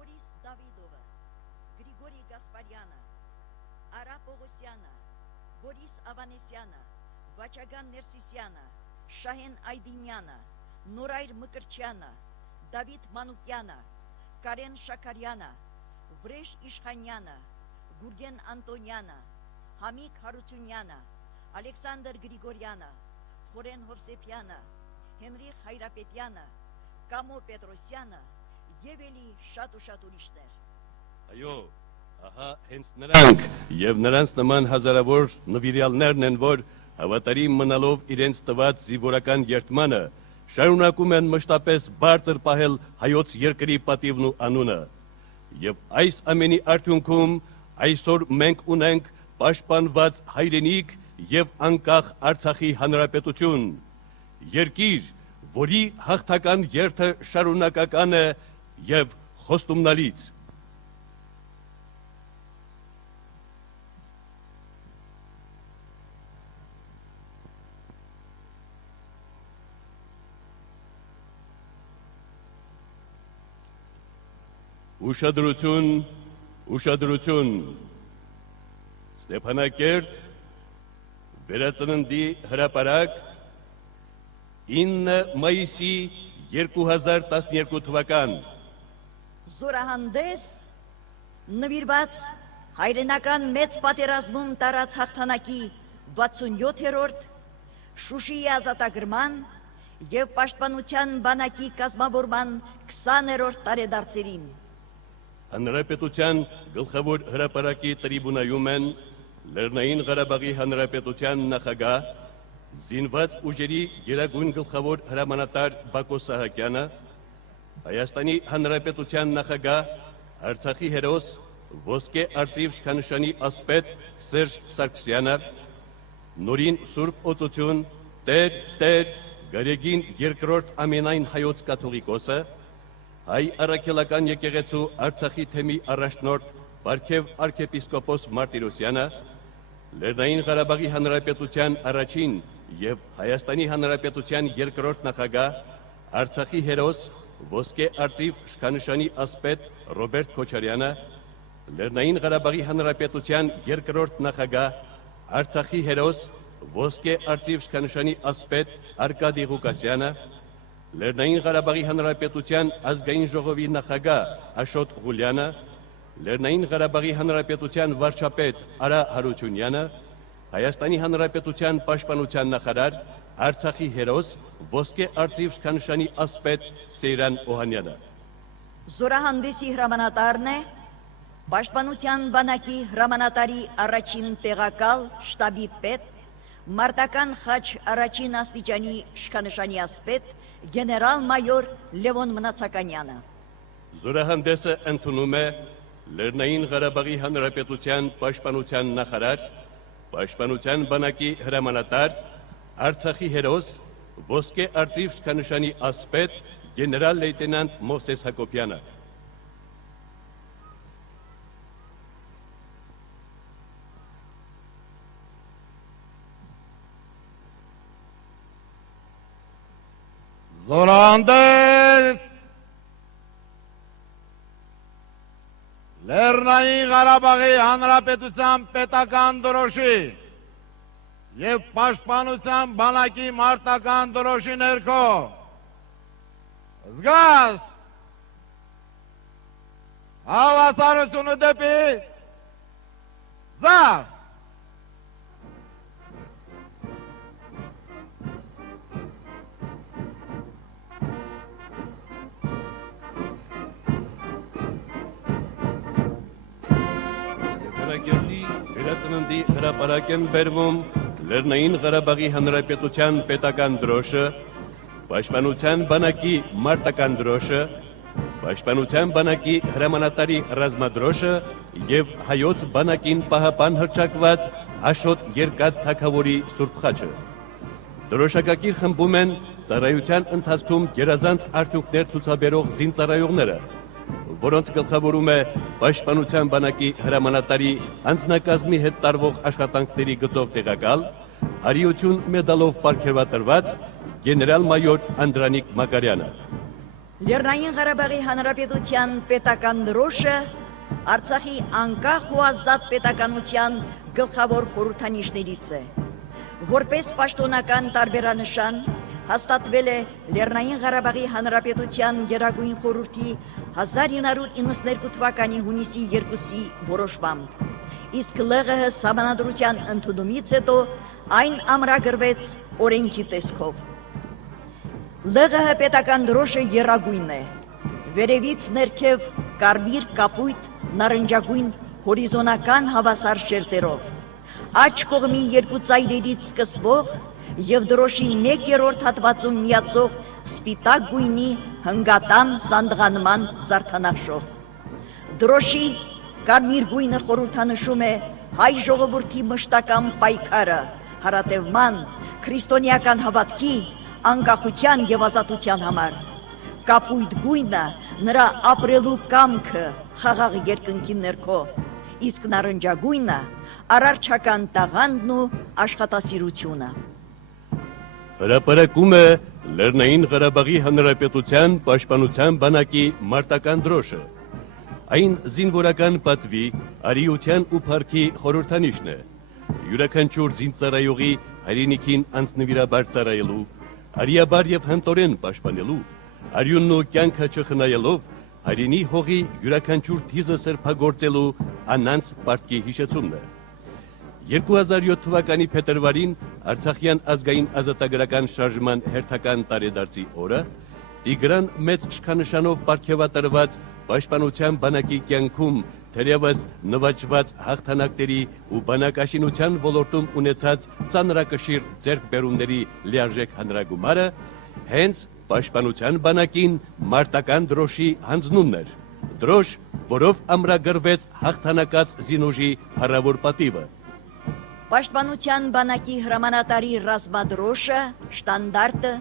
Boris Davidova, Grigori Gasparyana, Ara Pogosյանը, Boris Avanesյանը, Վաչագան Ներսիսյանը, Շահեն Այդինյանը, Նորայր Մկրչյանը, Դավիթ Մանուկյանը, Կարեն Շաքարյանը, Վրեժ Իշխանյանը, Գուրգեն Անտոնյանը, Համիկ Հարությունյանը, Ալեքսանդր Գրիգորյանը, Խորեն Հովսեփյանը, Հենրիխ Հայրապետյանը, Կամո Պետրոսյանը եւ էլի շատ ու շատ ուրիշներ։ Այո, ահա հենց նրանք եւ նրանց նման հազարավոր նվիրյալներն են, որ հավատարիմ մնալով իրենց տված զինվորական երդմանը շարունակում են մշտապես բարձր պահել հայոց երկրի պատիվն ու անունը։ Եվ այս ամենի արդյունքում այսօր մենք ունենք պաշտպանված հայրենիք եւ անկախ Արցախի հանրապետություն, երկիր, որի հաղթական երթը շարունակական է եւ խոստումնալից։ Ուշադրություն, ուշադրություն, Ստեփանակերտ, Վերածննդի հրապարակ, 9 մայիսի 2012 թվական։ Զորահանդես նվիրված հայրենական մեծ պատերազմում տարած հաղթանակի 67-րդ Շուշիի ազատագրման եւ պաշտպանության բանակի կազմավորման 20-րդ տարեդարձերին։ Հանրապետության գլխավոր հրապարակի տրիբունայում են Լեռնային Ղարաբաղի Հանրապետության նախագահ, զինված ուժերի գերագույն գլխավոր հրամանատար Բակո Սահակյանը, Հայաստանի Հանրապետության նախագահ, Արցախի հերոս, ոսկե արծիվ շքանշանի ասպետ Սերժ Սարգսյանը, նորին Սուրբ Օծություն, Տեր, Գարեգին երկրորդ ամենայն հայոց կաթողիկոսը, Հայ առաքելական եկեղեցու Արցախի թեմի առաջնորդ Պարքև arczepiskopos Մարտիրոսյանը, Լեռնային Ղարաբաղի Հանրապետության առաջին եւ Հայաստանի Հանրապետության երկրորդ նախագահ, Արցախի հերոս, ոսկե արծիվ շքանշանի ասպետ Ռոբերտ Քոչարյանը, Լեռնային Ղարաբաղի Հանրապետության երկրորդ նախագահ, Արցախի հերոս, ոսկե արծիվ շքանշանի ասպետ Արկադի Ղուկասյանը, Լեռնային Ղարաբաղի Հանրապետության ազգային ժողովի նախագահ Աշոտ Ղուլյանը, Լեռնային Ղարաբաղի Հանրապետության վարչապետ Արա Հարությունյանը, Հայաստանի Հանրապետության պաշտպանության նախարար, Արցախի հերոս, ոսկե արծիվ շքանշանի ասպետ Սեյրան Օհանյանը։ Զորահանդեսի հրամանատարն է պաշտպանության բանակի հրամանատարի առաջին տեղակալ շտաբի պետ, մարտական խաչ առաջին աստիճանի շքանշանի ասպետ գեներալ-մայոր Լևոն Մնացականյանը։ Զորահանդեսը ընդունում է Լեռնային Ղարաբաղի Հանրապետության պաշտպանության նախարար, պաշտպանության բանակի հրամանատար, Արցախի հերոս, ոսկե արծիվ շքանշանի ասպետ գեներալ լեյտենանտ Մովսես Հակոբյանը։ Զորահանդես Լեռնային Ղարաբաղի Հանրապետության պետական դրոշի եւ պաշտպանության բանակի մարտական դրոշի ներքո զգաստ հավասարությունը դեպի ձախ Վերածննդի հրապարակ են բերվում Լեռնային Ղարաբաղի Հանրապետության պետական դրոշը, պաշտպանության բանակի մարտական դրոշը, պաշտպանության բանակի հրամանատարի ռազմադրոշը եւ հայոց բանակին պահապան հռչակված Աշոտ Երկաթ թագավորի սուրբ խաչը։ Դրոշակակիր խմբում են ծառայության ընթացքում գերազանց արդյունքներ ցուցաբերող զինծառայողները, որոնց գլխավորում է պաշտպանության բանակի հրամանատարի անձնակազմի հետ տարվող աշխատանքների գծով տեղակալ, արիություն մեդալով պարգևատրված գեներալ-մայոր Անդրանիկ Մակարյանը։ Լեռնային Ղարաբաղի Հանրապետության պետական դրոշը Արցախի անկախ ու ազատ պետականության գլխավոր խորհրդանիշներից է։ Որպես պաշտոնական տարբերանշան հաստատվել է Լեռնային Ղարաբաղի Հանրապետության Գերագույն խորհրդի 1992 թվականի հունիսի 2-ի որոշմամբ, իսկ ԼՂՀ սահմանադրության ընդունումից հետո այն ամրագրվեց օրենքի տեսքով։ ԼՂՀ պետական դրոշը եռագույն է, վերևից ներքև կարմիր, կապույտ, նարնջագույն հորիզոնական հավասար շերտերով, աջ կողմի երկու ծայրերից սկսվող և դրոշի 1/3 հատվածում միացող սպիտակ գույնի հնգատամ սանդղանման զարդանախշով։ Դրոշի կարմիր գույնը խորհրդանշում է հայ ժողովրդի մշտական պայքարը հարատևման, քրիստոնեական հավատքի, անկախության և ազատության համար։ Կապույտ գույնը նրա ապրելու կամքը խաղաղ երկնքի ներքո, իսկ նարնջագույնը արարչական տաղանդն ու աշխատասիրությունը։ Հրապարակում է Լեռնային Ղարաբաղի Հանրապետության պաշտպանության բանակի մարտական դրոշը։ Այն զինվորական պատվի, արիության ու փառքի խորհրդանիշն է։ Յուրաքանչյուր զինծառայողի հայրենիքին անձնվիրաբար ծառայելու, արիաբար և հմտորեն պաշտպանելու, արյունն ու կյանքը չխնայելով, հայրենի հողի յուրաքանչյուր թիզը սրբագործելու անանց պարտքի հիշեցումն է։ 2007 թվականի փետրվարին Արցախյան ազգային ազատագրական շարժման հերթական տարեդարձի օրը Տիգրան մեծ շքանշանով պարգևատրված պաշտպանության բանակի կյանքում թերևս նվաճված հաղթանակների ու բանակաշինության ոլորտում ունեցած ծանրակշիռ ձեռքբերումների լիարժեք հանրագումարը հենց պաշտպանության բանակին մարտական դրոշի հանձնումն էր, դրոշ, որով ամրագրվեց հաղթանակած զինուժի փառավոր պատիվը։ Պաշտպանության բանակի հրամանատարի ռազմադրոշը, շտանդարտը,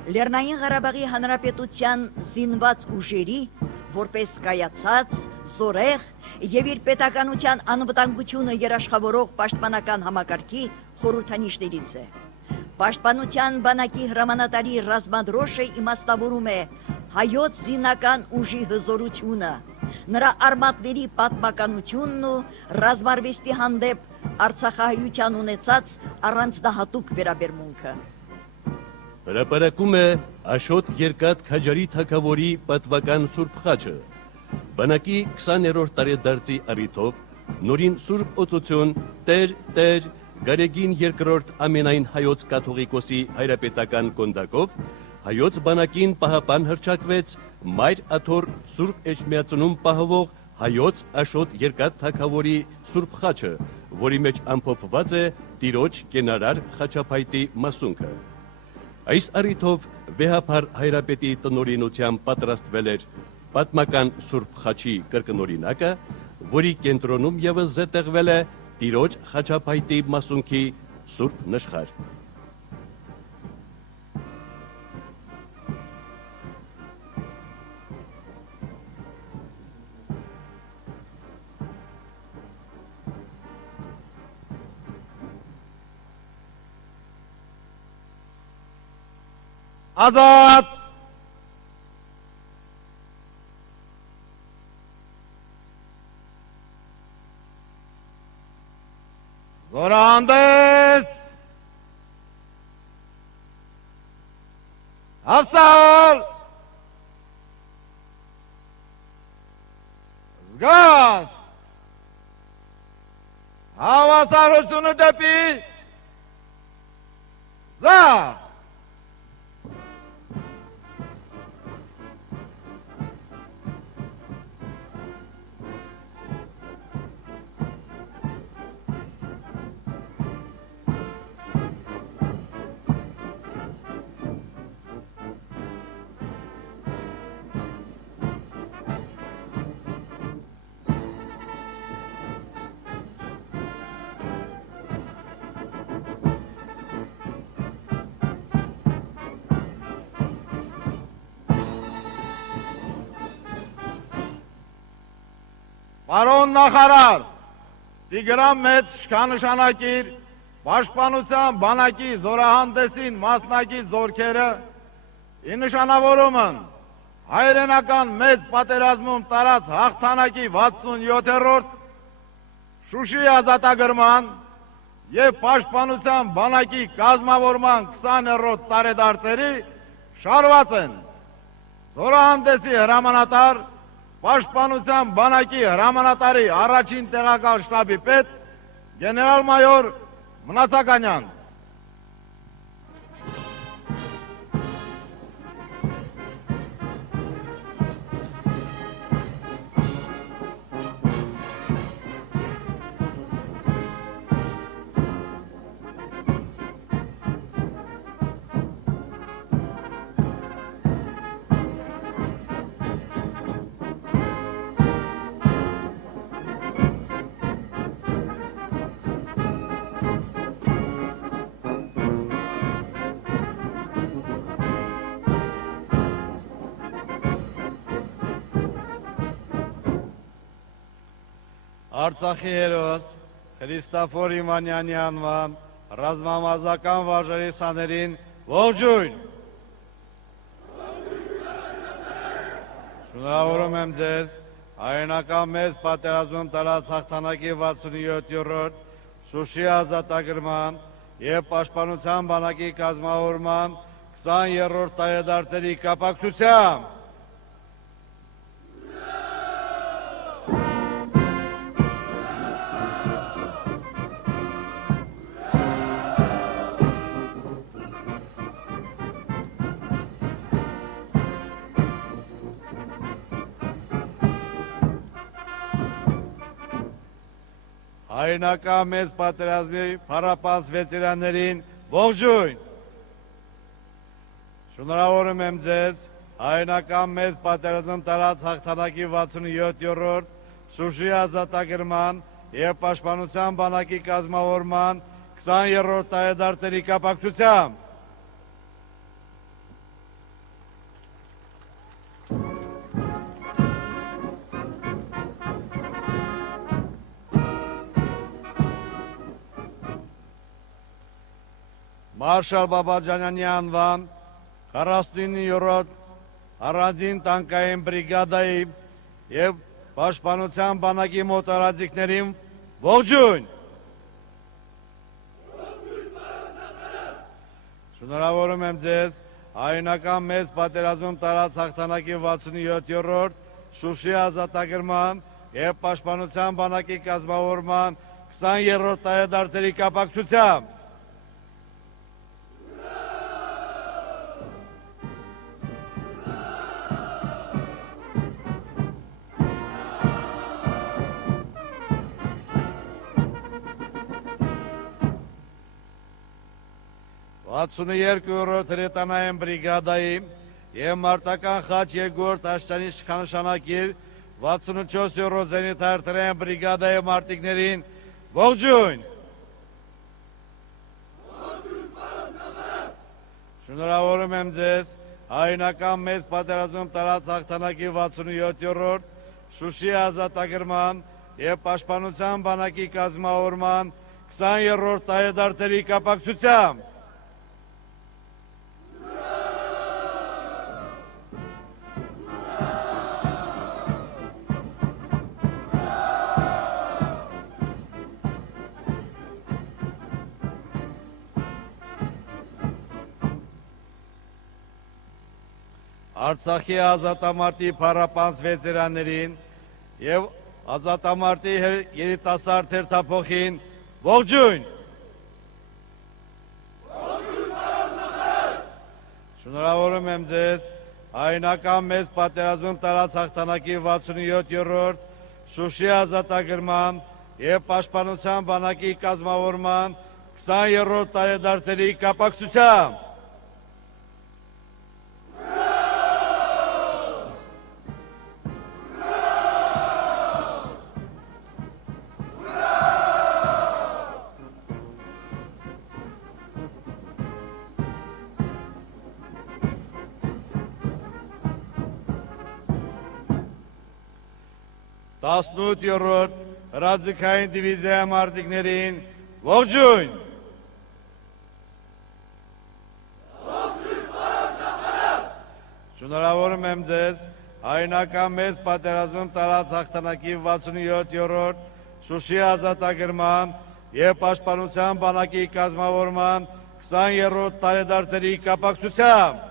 Լեռնային Ղարաբաղի Հանրապետության զինված ուժերի, որպես կայացած, զորեղ և իր պետականության անվտանգությունը երաշխավորող պաշտպանական համակարգի խորհրդանիշներից է։ Պաշտպանության բանակի հրամանատարի ռազմադրոշը իմաստավորում է հայոց զինական ուժի հզորությունը, նրա արմատների պատմականությունն ու ռազմարվեստի հանդեպ Արցախահայության ունեցած առանձնահատուկ վերաբերմունքը։ Հրապարակում է Աշոտ Երկաթ Քաջարի թագավորի պատվական Սուրբ խաչը։ Բանակի 20-րդ տարեդարձի առիթով նորին Սուրբ օծություն Տեր Գարեգին II ամենայն հայոց կաթողիկոսի հայրապետական կոնդակով հայոց բանակին պահապան հռչակվեց Մայր Աթոռ Սուրբ Էջմիածնում պահվող հայոց Աշոտ Երկաթ թագավորի Սուրբ խաչը, որի մեջ ամփոփված է Տիրոջ կենարար խաչափայտի մասունքը։ Այս առիթով վեհափառ հայրապետի տնօրինությամբ պատրաստվել էր պատմական Սուրբ խաչի կրկնօրինակը, որի կենտրոնում ևս զետեղվել է Տիրոջ խաչափայտի մասունքի Սուրբ նշխար։ Ազատ! Զորահանդես! Հավսալ! Զգաստ! Հավասարությունը դեպի զավ! Պարոն նախարար, Տիգրան մեծ շքանշանակիր պաշտպանության բանակի զորահանդեսին մասնակից զորքերը ի նշանավորում են հայրենական մեծ պատերազմում տարած հաղթանակի 67-րդ Շուշի ազատագրման և պաշտպանության բանակի կազմավորման 20-րդ տարեդարձերի շարված են զորահանդեսի հրամանատար, պաշտպանության բանակի հրամանատարի առաջին տեղակալ շտաբի պետ գեներալ-մայոր Մնացականյան։ Արցախի հերոս Քրիստոֆոր Իմանյանի անվան ռազմամազական վարժերի սաներին ողջույն։ Շնորհավորում եմ ձեզ հայրենական մեծ պատերազմում տարած հաղթանակի 67-րդ Շուշի ազատագրման և պաշտպանության բանակի կազմավորման 20-րդ տարեդարձերի կապակցությամբ հայրենական մեծ պատերազմի փառապանծ վետերաններին ողջույն։ Շնորհավորում եմ ձեզ հայրենական մեծ պատերազմում տարած հաղթանակի 67-րդ Շուշի ազատագրման և պաշտպանության բանակի կազմավորման 20-րդ տարեդարձերի կապակցությամբ Մարշալ Բաբաջանյանի անվան 49-րդ առանձին տանկային բրիգադայի և պաշտպանության բանակի մոտորաձիգներին ողջույն։ Շնորհավորում եմ ձեզ հայրենական մեծ պատերազմում տարած հաղթանակի 67-րդ Շուշի ազատագրման և պաշտպանության բանակի կազմավորման 20-րդ տարեդարձերի կապակցությամբ Երկրորդ հրետանային բրիգադայի և մարտական խաչ երկրորդ աշճանի շքանշանակիր 64-րդ զենիթահրթիռային բրիգադայի մարտիկներին ողջույն։ Շնորհավորում եմ ձեզ հայրենական մեծ պատերազմում տարած հաղթանակի 67-րդ Շուշի ազատագրման և պաշտպանության բանակի կազմավորման 20-րդ տարեդարձերի կապակցությամբ Արցախի ազատամարտի փառապանծ վետերաններին և ազատամարտի երիտասարդ հերթափոխին ողջույն։ Շնորհավորում եմ ձեզ հայրենական մեծ պատերազմում տարած հաղթանակի 67-րդ Շուշի ազատագրման և պաշտպանության բանակի կազմավորման 20-րդ տարեդարձերի կապակցությամբ Տասնութ-րդ հրաձգային դիվիզիայի մարտիկներին ողջույն։ Շնորհավորում եմ ձեզ հայնական մեծ պատերազմում տարած հաղթանակի 67-րդ Շուշի ազատագրման եւ պաշտպանության բանակի կազմավորման 20-րդ տարեդարձերի կապակցությամբ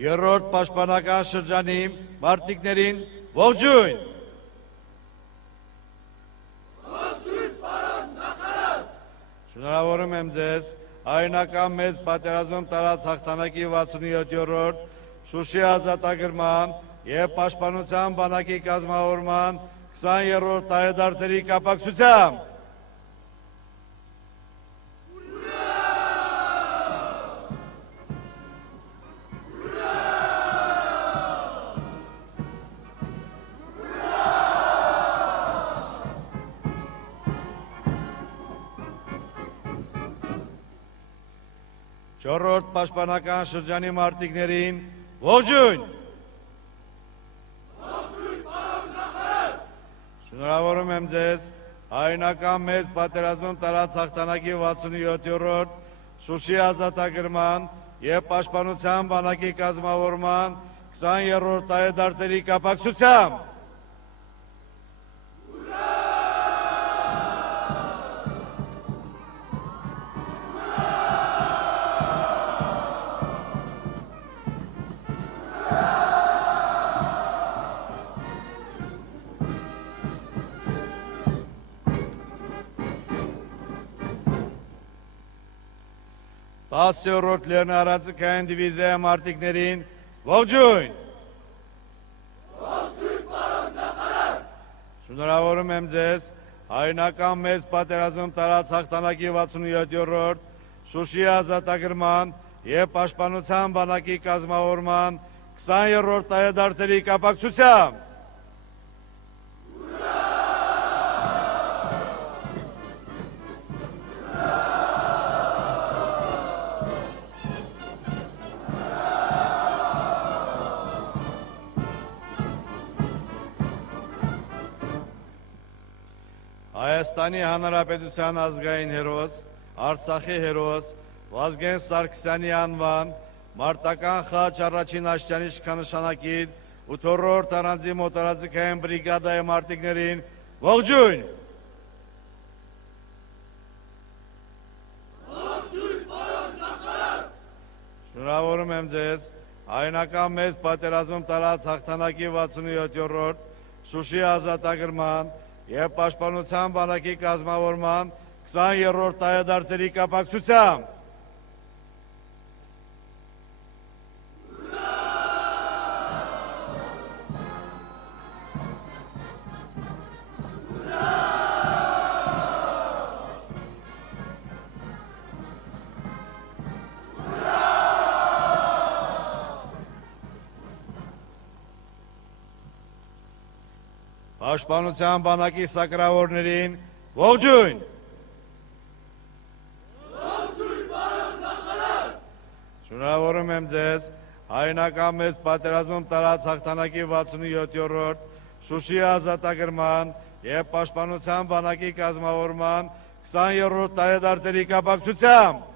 Երրորդ պաշտպանական շրջանի մարտիկներին ողջույն։ Շնորհավորում եմ ձեզ հայնական մեծ պատերազմում տարած հաղթանակի 67-րդ Շուշի ազատագրման եւ պաշտպանության բանակի կազմավորման 20-րդ տարեդարձերի կապակցությամբ Չորրորդ պաշտպանական շրջանի մարտիկներին ողջույն։ Շնորհավորում եմ ձեզ հայնական մեծ պատերազմում տարած հաղթանակի 67-րդ Շուշի ազատագրման եւ պաշտպանության բանակի կազմավորման 20-րդ տարեդարձերի կապակցությամբ Տասյորոտ լեռնարածքային դիվիզիայի մարտիկներին ողջույն։ Շնորհավորում եմ ձեզ հայնական մեծ պատերազմում տարած հաղթանակի 67-րդ Շուշի ազատագրման եւ պաշտպանության բանակի կազմավորման 20-րդ տարեդարձերի կապակցությամբ Հայաստանի Հանրապետության ազգային հերոս, Արցախի հերոս, Վազգեն Սարգսյանի անվան, մարտական խաչ առաջին աշճանի շքանշանակիր 8-րդ առանձին մոտորաձգային բրիգադայի մարտիկներին ողջույն։ Շնորհավորում եմ ձեզ հայնական մեծ պատերազմում տարած հաղթանակի 67-րդ Շուշի ազատագրման եւ պաշտպանության բանակի կազմավորման 20-րդ տարեդարձերի կապակցությամբ Պաշտպանության բանակի սակրավորներին ողջույն։ Շնորհավորում եմ ձեզ հայնական մեծ պատերազմում տարած հաղթանակի 67-րդ Շուշի ազատագրման եւ պաշտպանության բանակի կազմավորման 20-րդ տարեդարձերի կապակցությամբ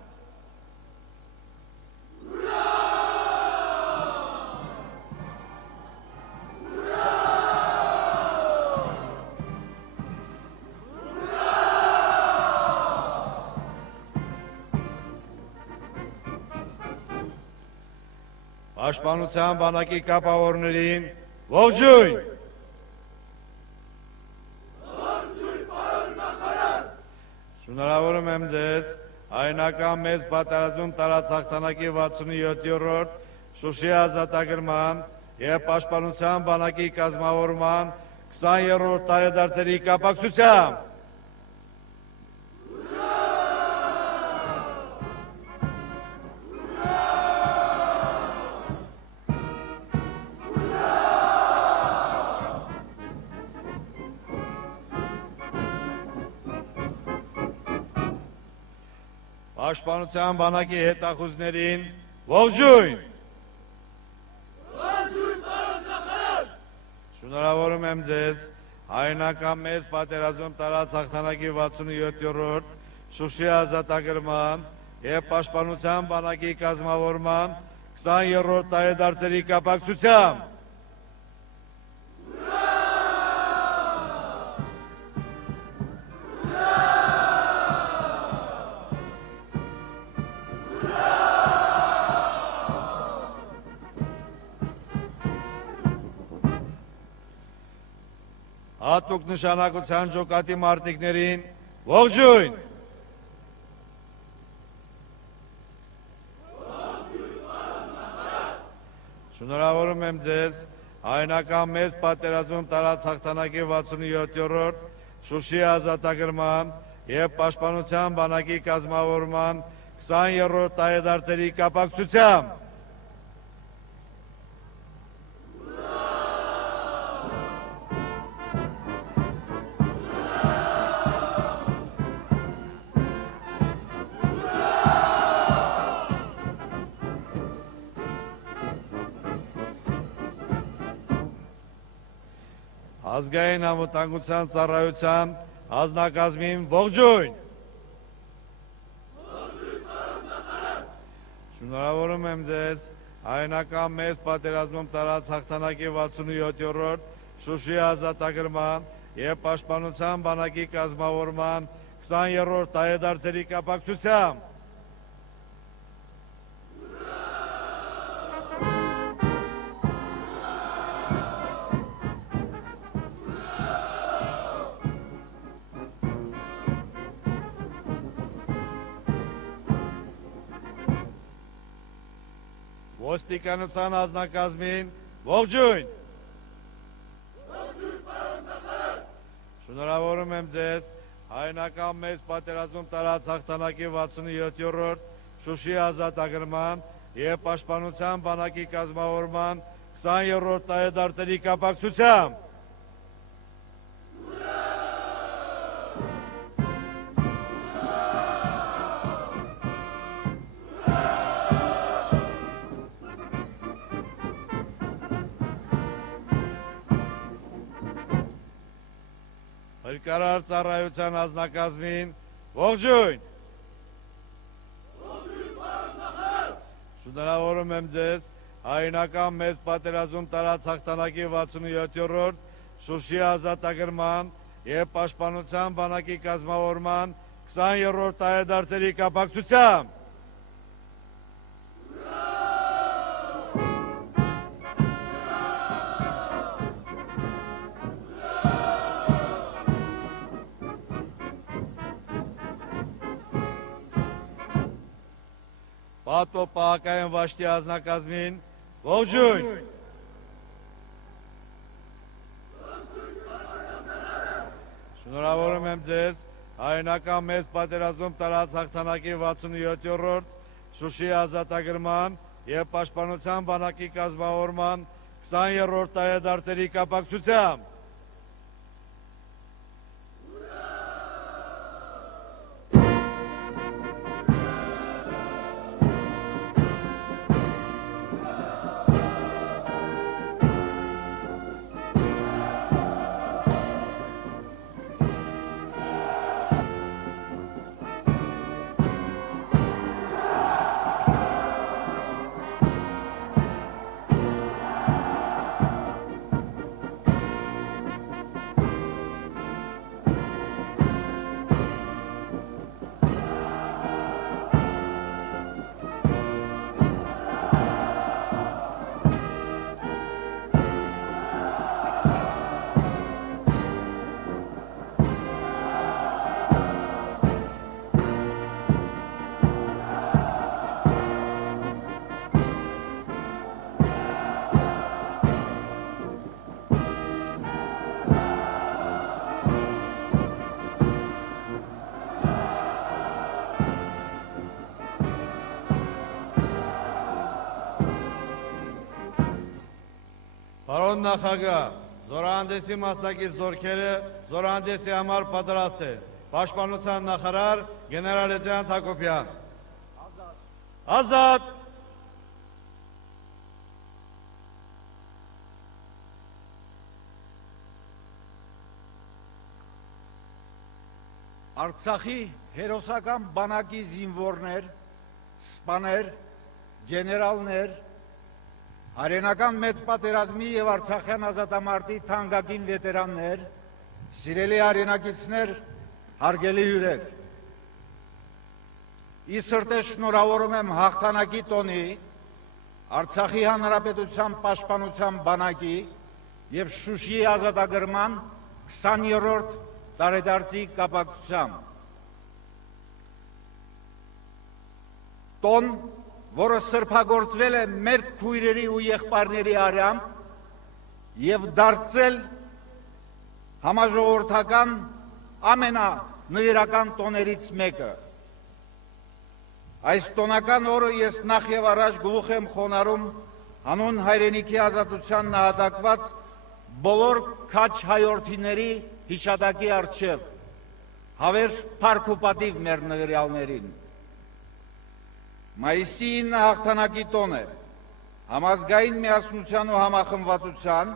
Պաշտպանության բանակի կապավորներին ողջույն։ Շնորհավորում եմ ձեզ հայնական մեծ պատերազմում տարած հաղթանակի 67-րդ Շուշի ազատագրման եւ պաշտպանության բանակի կազմավորման 20-րդ տարեդարձերի կապակցությամբ Պաշտպանության բանակի հետախուզներին ողջույն։ Շնորհավորում եմ ձեզ հայրենական մեծ պատերազմում տարած հաղթանակի 67-րդ Շուշի ազատագրման և պաշտպանության բանակի կազմավորման 20-րդ տարեդարձերի կապակցությամբ հատուկ նշանակության ջոկատի մարտիկներին ողջույն։ Շնորհավորում եմ ձեզ հայրենական մեծ պատերազմում տարած հաղթանակի 67-րդ Շուշի ազատագրման և պաշտպանության բանակի կազմավորման 20-րդ տարեդարձերի կապակցությամբ ազգային անվտանգության ծառայության անձնակազմին ողջույն։ Շնորհավորում եմ ձեզ հայրենական մեծ պատերազմում տարած հաղթանակի 67-րդ Շուշի ազատագրման և պաշտպանության բանակի կազմավորման 20-րդ տարեդարձերի կապակցությամբ ոստիկանության անձնակազմին ողջույն։ Շնորհավորում եմ ձեզ հայրենական մեծ պատերազմում տարած հաղթանակի 67-րդ Շուշի ազատագրման և պաշտպանության բանակի կազմավորման 20-րդ տարեդարձերի կապակցությամբ հրկարար ծառայության անձնակազմին ողջույն։ Շնորհավորում եմ ձեզ հայրենական մեծ պատերազմում տարած հաղթանակի 67-րդ Շուշի ազատագրման և պաշտպանության բանակի կազմավորման 20-րդ տարեդարձերի կապակցությամբ Պատո պահակային վաշտի անձնակազմին ողջույն։ Շնորհավորում եմ ձեզ հայրենական մեծ պատերազմում տարած հաղթանակի 67-րդ Շուշի ազատագրման և պաշտպանության բանակի կազմավորման 20-րդ տարեդարձերի կապակցությամբ Պարոն նախագահ, զորահանդեսի մասնակից զորքերը զորահանդեսի համար պատրաստ են։ Պաշտպանության նախարար գեներալ լեյտենանտ Հակոբյան։ Ազատ Արցախի հերոսական բանակի զինվորներ, սպաներ, գեներալներ, հայրենական մեծ պատերազմի եւ Արցախյան ազատամարտի թանկագին վետերաններ, սիրելի հայրենակիցներ, հարգելի հյուրեր։ Ի սրտե շնորհավորում եմ հաղթանակի տոնի, Արցախի հանրապետության պաշտպանության բանակի եւ Շուշիի ազատագրման 20-րդ տարեդարձի կապակցությամբ։ Տոն, որը սրբագործվել է մեր քույրերի ու եղբայրների արյամբ եւ դարձել համաժողովրդական ամենանվիրական տոներից մեկը։ Այս տոնական օրը ես նախ եւ առաջ գլուխ եմ խոնարհում հանուն հայրենիքի ազատության նահատակված բոլոր քաչ հայորդիների հիշատակի առջև, հավերժ փառք ու պատիվ մեր նվիրյալներին։ Մայիսի 9 հաղթանակի տոն է, համազգային միասնության ու համախմբվածության,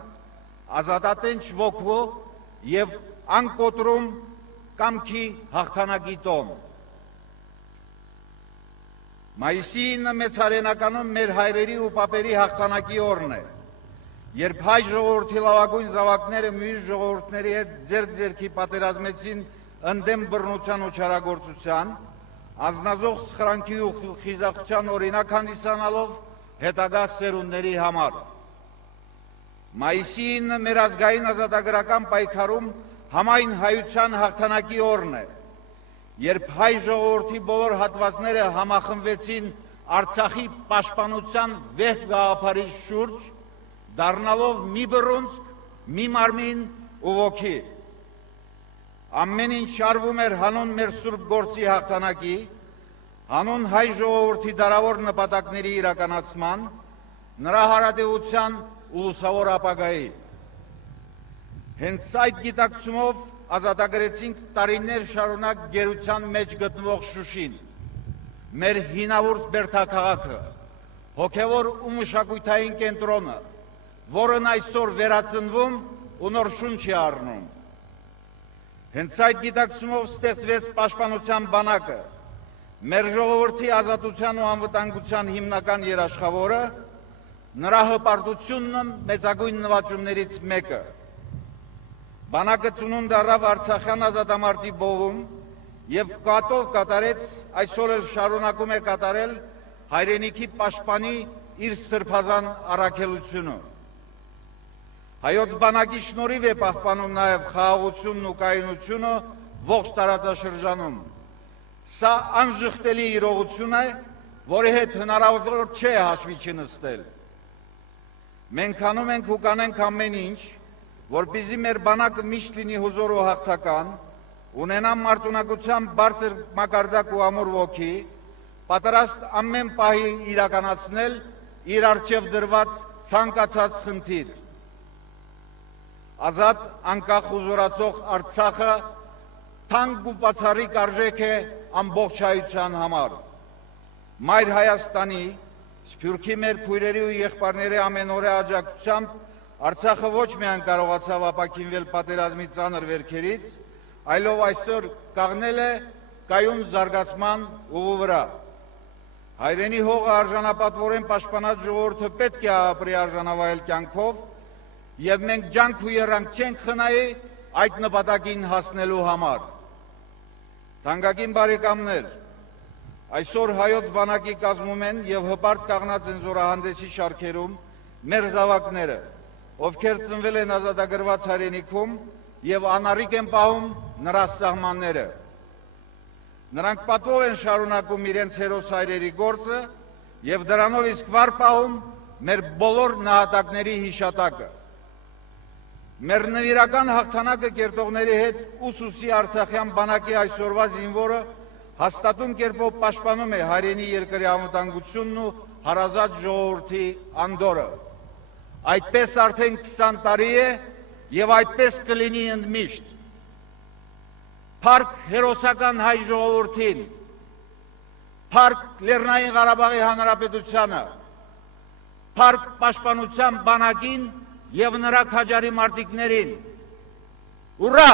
ազատատենչ ոգու եւ անկոտրում կամքի հաղթանակի տոն։ Մայիսի 9 մեծ հայրենականում մեր հայրերի ու պապերի հաղթանակի օրն է, երբ հայ ժողովրդի լավագույն զավակները մյուս ժողովուրդների հետ ձեռք-ձեռքի պատերազմեցին ընդդեմ բռնության ու չարագործության, անձնազոհ սխրանքի ու խիզախության օրինակ հանդիսանալով հետագա սերունդների համար։ Մայիսի 9 մեր ազգային ազատագրական պայքարում համայն հայության հաղթանակի օրն է, երբ հայ ժողովրդի բոլոր հատվածները համախմբվեցին Արցախի պաշտպանության վեհ գաղափարի շուրջ, դառնալով մի բռունցք, մի մարմին ու ոգի։ Ամեն ինչ արվում էր հանուն մեր սուրբ գործի հաղթանակի, հանուն հայ ժողովրդի դարավոր նպատակների իրականացման, նրա հարատեության ու լուսավոր ապագայի։ Հենց այդ գիտակցումով ազատագրեցինք տարիներ շարունակ գերության մեջ գտնվող Շուշին, մեր հինավուրց բերդաքաղաքը, հոգևոր ու մշակութային կենտրոնը, որն այսօր վերածնվում ու նոր շունչ է առնում։ Հենց այդ գիտակցումով ստեղծվեց պաշտպանության բանակը, մեր ժողովրդի ազատության ու անվտանգության հիմնական երաշխավորը, նրա հպարտությունն մեծագույն նվաճումներից մեկը։ Բանակը ծնունդ առավ Արցախյան ազատամարտի բովում եւ կատով կատարեց, այսօր էլ շարունակում է կատարել հայրենիքի պաշտպանի իր սրբազան առաքելությունը։ Հայոց բանակի շնորհիվ է պահպանում նաև խաղաղությունն ու կայունությունը ողջ տարածաշրջանում։ Սա անժխտելի իրողություն է, որի հետ հնարավոր չէ հաշվի չնստել։ Մենք անում ենք ու կանենք ամեն ինչ, որպեսզի մեր բանակը միշտ լինի հուզոր ու հաղթական, ունենա մարտունակության բարձր մակարդակ ու ամուր ոգի, պատրաստ ամեն պահի իրականացնել իր առջև դրված ցանկացած խնդիր։ Ազատ անկախ ու զորացող Արցախը թանկ ու բացառիկ արժեք է ամբողջ հայության համար։ Մայր Հայաստանի, Սփյուռքի մեր քույրերի ու եղբայրների ամենօրյա աջակցությամբ Արցախը ոչ միայն կարողացավ ապաքինվել պատերազմի ծանր վերքերից, այլով այսօր կանգնել է կայուն զարգացման ուղու վրա։ Հայրենի հողը արժանապատվորեն պաշտպանած ժողովուրդը պետք է ապրի արժանավայել կյանքով, եւ մենք ջանք ու եռանք չենք խնայի այդ նպատակին հասնելու համար։ Թանկագին բարեկամներ, այսօր հայոց բանակի կազմում են եւ հպարտ կանգնած են զորահանդեսի շարքերում մեր զավակները, ովքեր ծնվել են ազատագրված հայրենիքում եւ անառիկ են պահում նրա սահմանները։ Նրանք պատվով են շարունակում իրենց հերոս հայրերի գործը եւ դրանով իսկ վար պահում մեր բոլոր նահատակների հիշատակը։ Մեր նվիրական հաղթանակը կերտողների հետ ուսուսի Արցախյան բանակի այսօրվա զինվորը հաստատուն կերպով պաշտպանում է հայրենի երկրի անվտանգությունն ու հարազատ ժողովրդի անդորը։ Այդպես արդեն 20 տարի է եւ այդպես կլինի ընդմիշտ։ Փառք հերոսական հայ ժողովրդին, Փառք Լեռնային Ղարաբաղի Հանրապետությանը, փառք Պաշտպանության բանակին եւ նրա քաջարի մարտիկներին։ Ուռա!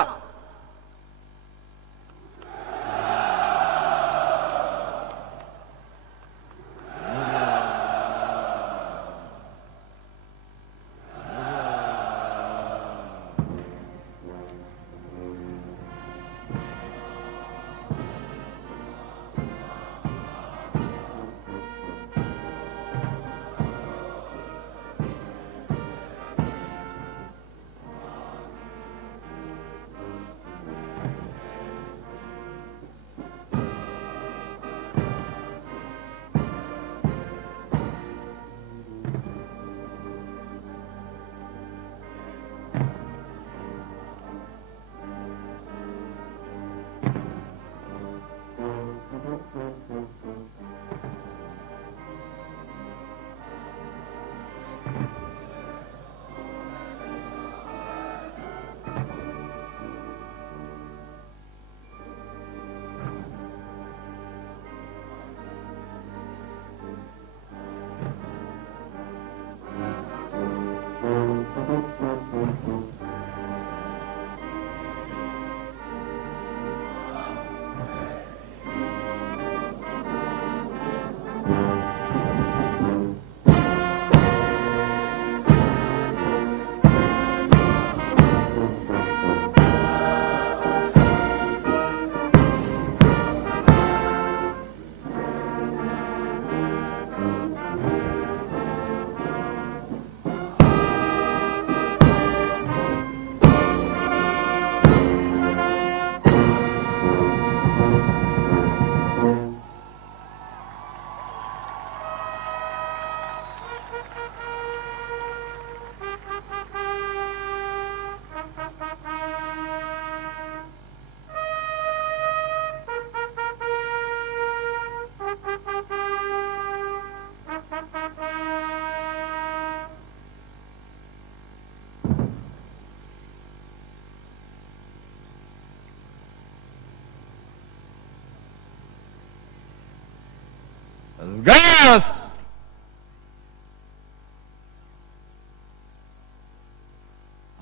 Զգաս!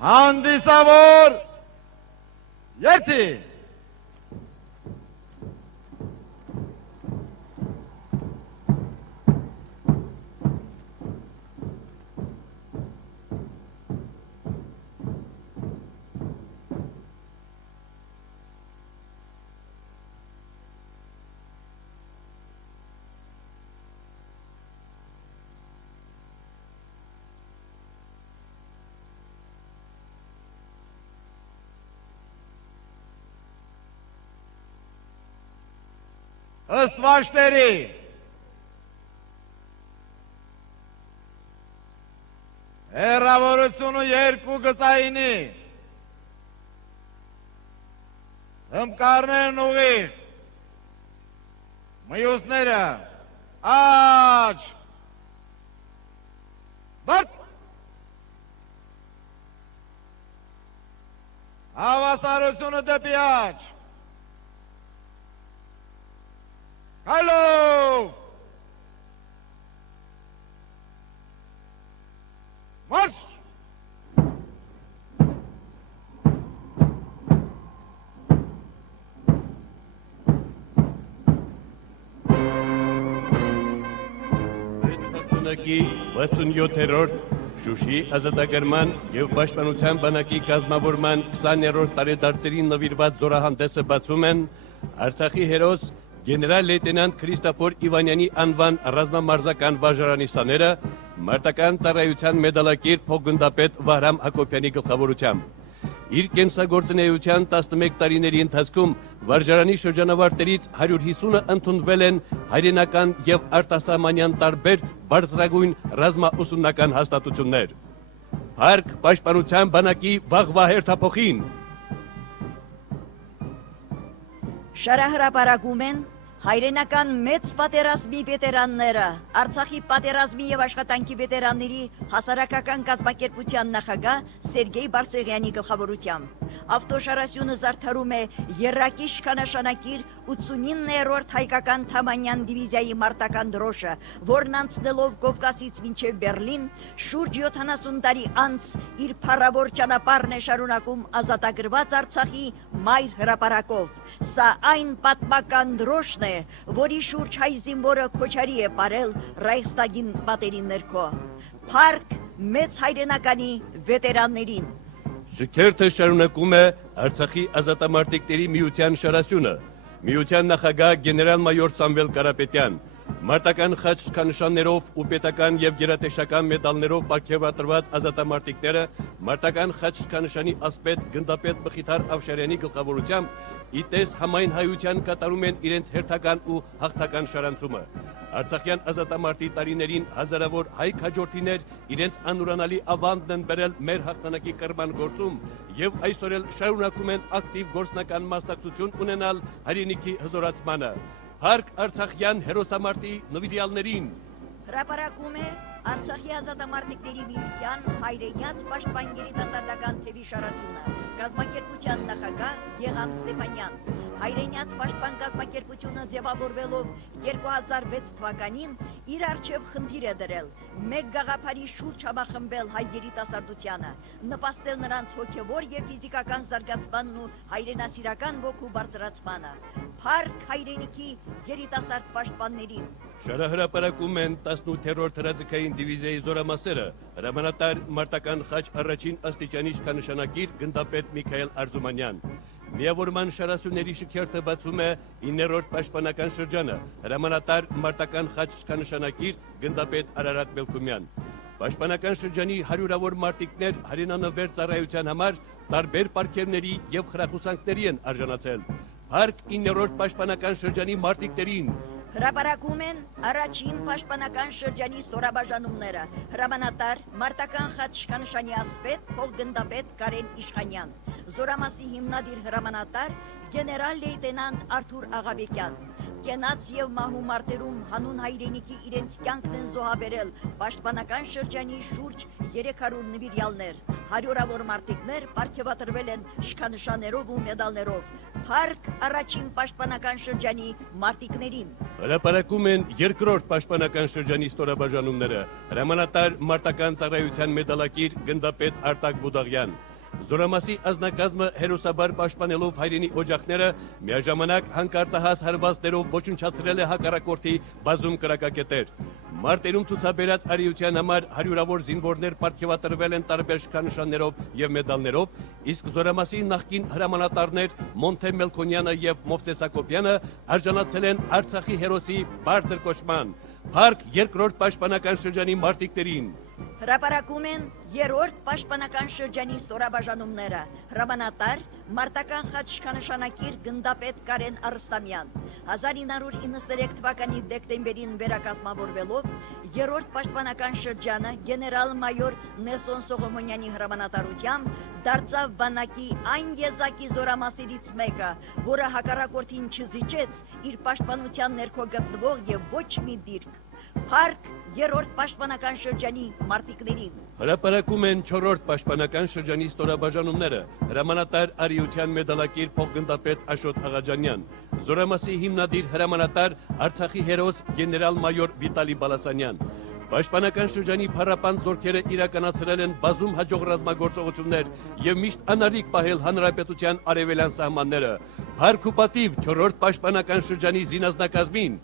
Հանդիսավոր երթի! Ըստ վաշտերի հեռավորությունը 2 գծայինի հմկարներն ուղիղ մյուսները աջ բարդ հավասարությունը դեպի աջ Հալո! Մարշ! Բանակի 67-րդ Շուշի ազատագրման եւ պաշտպանության բանակի կազմավորման 20-րդ տարեդարձերին նվիրված զորահանդեսը բացում են Արցախի հերոս Գեներալ լեյտենանտ Քրիստոֆոր Իվանյանի անվան ռազմամարզական վարժարանի սաները մարտական ծառայության մեդալակիր փոխգնդապետ Վահրամ Հակոբյանի գլխավորությամբ։ Իր կենսագործունեության 11 տարիների ընթացքում վարժարանի շրջանավարտերից 150-ը ընդունվել են հայրենական եւ արտասահմանյան տարբեր բարձրագույն ռազմաուսումնական հաստատություններ։ Փառք պաշտպանության բանակի վաղվա հերթափոխին։ Շարահրապարակում են հայրենական մեծ պատերազմի վետերանները, Արցախի պատերազմի եւ աշխատանքի վետերանների հասարակական կազմակերպության նախագահ Սերգեյ Բարսեղյանի գլխավորությամբ, ավտոշարասյունը զարդարում է երրակի իշխանաշանակիր 89-րդ հայկական Թամանյան դիվիզիայի մարտական դրոշը, որն անցնելով Կովկասից մինչև Բերլին, շուրջ 70 տարի անց իր փառավոր ճանապարհն է շարունակում ազատագրված Արցախի մայր հրապարակով։ Սա այն պատմական դրոշն է, որի շուրջ հայ զինվորը քոչարի է ապրել Ռայխստագին պատերի ներքո։ Փառք մեծ հայրենականի վետերաններին։ Շքերթը շարունակում է Արցախի ազատամարտիկների միության շարասյունը։ Միության նախագահ գեներալ-մայոր Սամվել Կարապետյան, մարտական խաչ իշխանանշաններով ու պետական եւ գերատեսչական մեդալներով պարգևատրված ազատամարտիկները մարտական խաչ իշխանանշանի ասպետ գնդապետ Մխիթար Ավշարյանի գլխավորությամբ իտես համայն հայության կատարում են իրենց հերթական ու հաղթական շարանցումը։ Արցախյան ազատամարտի տարիներին հազարավոր հայ քաջորդիներ իրենց անուրանալի ավանդն են բերել մեր հաղթանակի կրման գործում եւ այսօր էլ շարունակում են ակտիվ գործնական մասնակցություն ունենալ հայրենիքի հզորացմանը։ Փառք Արցախյան հերոսամարտի նվիրյալներին։ Հրապարակում է Արցախի ազատամարտիկների միության հայրենյաց պաշտպան երիտասարդական թևի շարասյունը, կազմակերպության նախագահ Գեգամ Ստեփանյան։ Հայրենյաց պաշտպան կազմակերպությունը ձևավորվելով 2006 թվականին իր առջև խնդիր է դրել մեկ գաղափարի շուրջ համախմբել հայ երիտասարդությանը, նպաստել նրանց հոգևոր եւ ֆիզիկական զարգացմանն ու հայրենասիրական ոգու բարձրացմանը։ Փառք հայրենիքի երիտասարդ պաշտպաններին։ Շարահրապարակում են 18-րդ հրաձգային դիվիզիայի զորամասերը, հրամանատար մարտական խաչ առաջին աստիճանի իշխանանշանակիր գնդապետ Միքայել Արզումանյան։ Միավորման շարասյունների շքերթը բացում է 9-րդ պաշտպանական շրջանը, հրամանատար մարտական խաչ իշխանանշանակիր գնդապետ Արարատ Մելքումյան։ Պաշտպանական շրջանի հարյուրավոր մարտիկներ հայրենանվեր ծառայության համար տարբեր պարգևների եւ խրախուսանքների են արժանացել։ Փառք 9-րդ պաշտպանական շրջանի մարտիկներին։ Հրապարակում են առաջին պաշտպանական շրջանի ստորաբաժանումները, հրամանատար մարտական խաչ իշխանանշանի ասպետ փոխգնդապետ Կարեն Իշխանյան, զորամասի հիմնադիր հրամանատար գեներալ լեյտենանտ Արթուր Աղաբեկյան։ Կենաց եւ մահու մարտերում հանուն հայրենիքի իրենց կյանքն են զոհաբերել պաշտպանական շրջանի շուրջ 300 նվիրյալներ, հարյուրավոր մարտիկներ պարգևատրվել են իշխանանշաններով ու մեդալներով։ Փառք առաջին պաշտպանական շրջանի մարտիկներին։ Հրապարակում են երկրորդ պաշտպանական շրջանի ստորաբաժանումները, հրամանատար մարտական ծառայության մեդալակիր գնդապետ Արտակ Բուդաղյան։ Զորամասի ազնագազմը հերոսաբար պաշտպանելով հայրենի օջախները միաժամանակ հանկարծահաս հարվածներով ոչնչացրել է հակառակորդի բազում կրակակետեր։ Մարտերում ցուցաբերած արիության համար հարյուրավոր զինվորներ պարգևատրվել են տարբեր իշխանանշաններով եւ մեդալներով, իսկ զորամասի նախկին հրամանատարներ Մոնթե Մելքոնյանը եւ Մովսես Ակոբյանը արժանացել են Արցախի հերոսի բարձր կոչման։ Փառք երկրորդ պաշտպանական շրջանի մարտիկներին։ Հրապարակում են երրորդ պաշտպանական շրջանի ստորաբաժանումները, հրամանատար մարտական խաչ իշխանանշանակիր գնդապետ Կարեն Արստամյան։ 1993 թվականի դեկտեմբերին վերակազմավորվելով երրորդ պաշտպանական շրջանը գեներալ-մայոր Նեսոն Սողոմոնյանի հրամանատարությամբ դարձավ բանակի այն եզակի զորամասերից մեկը, որը հակառակորդին չզիջեց իր պաշտպանության ներքո գտնվող եւ ոչ մի դիրք։ Փառք երրորդ պաշտպանական շրջանի մարտիկներին։ Հրապարակում են 4-րդ պաշտպանական շրջանի ստորաբաժանումները, հրամանատար արիության մեդալակիր փոխգնդապետ Աշոտ Աղաջանյան, զորամասի հիմնադիր հրամանատար Արցախի հերոս գեներալ-մայոր Վիտալի Բալասանյան։ Պաշտպանական շրջանի փառապան զորքերը իրականացրել են բազում հաջող ռազմագործողություններ եւ միշտ անարիք պահել հանրապետության արևելյան սահմանները։ Փառք ու պատիվ 4-րդ պաշտպանական շրջանի զինազնակազմին։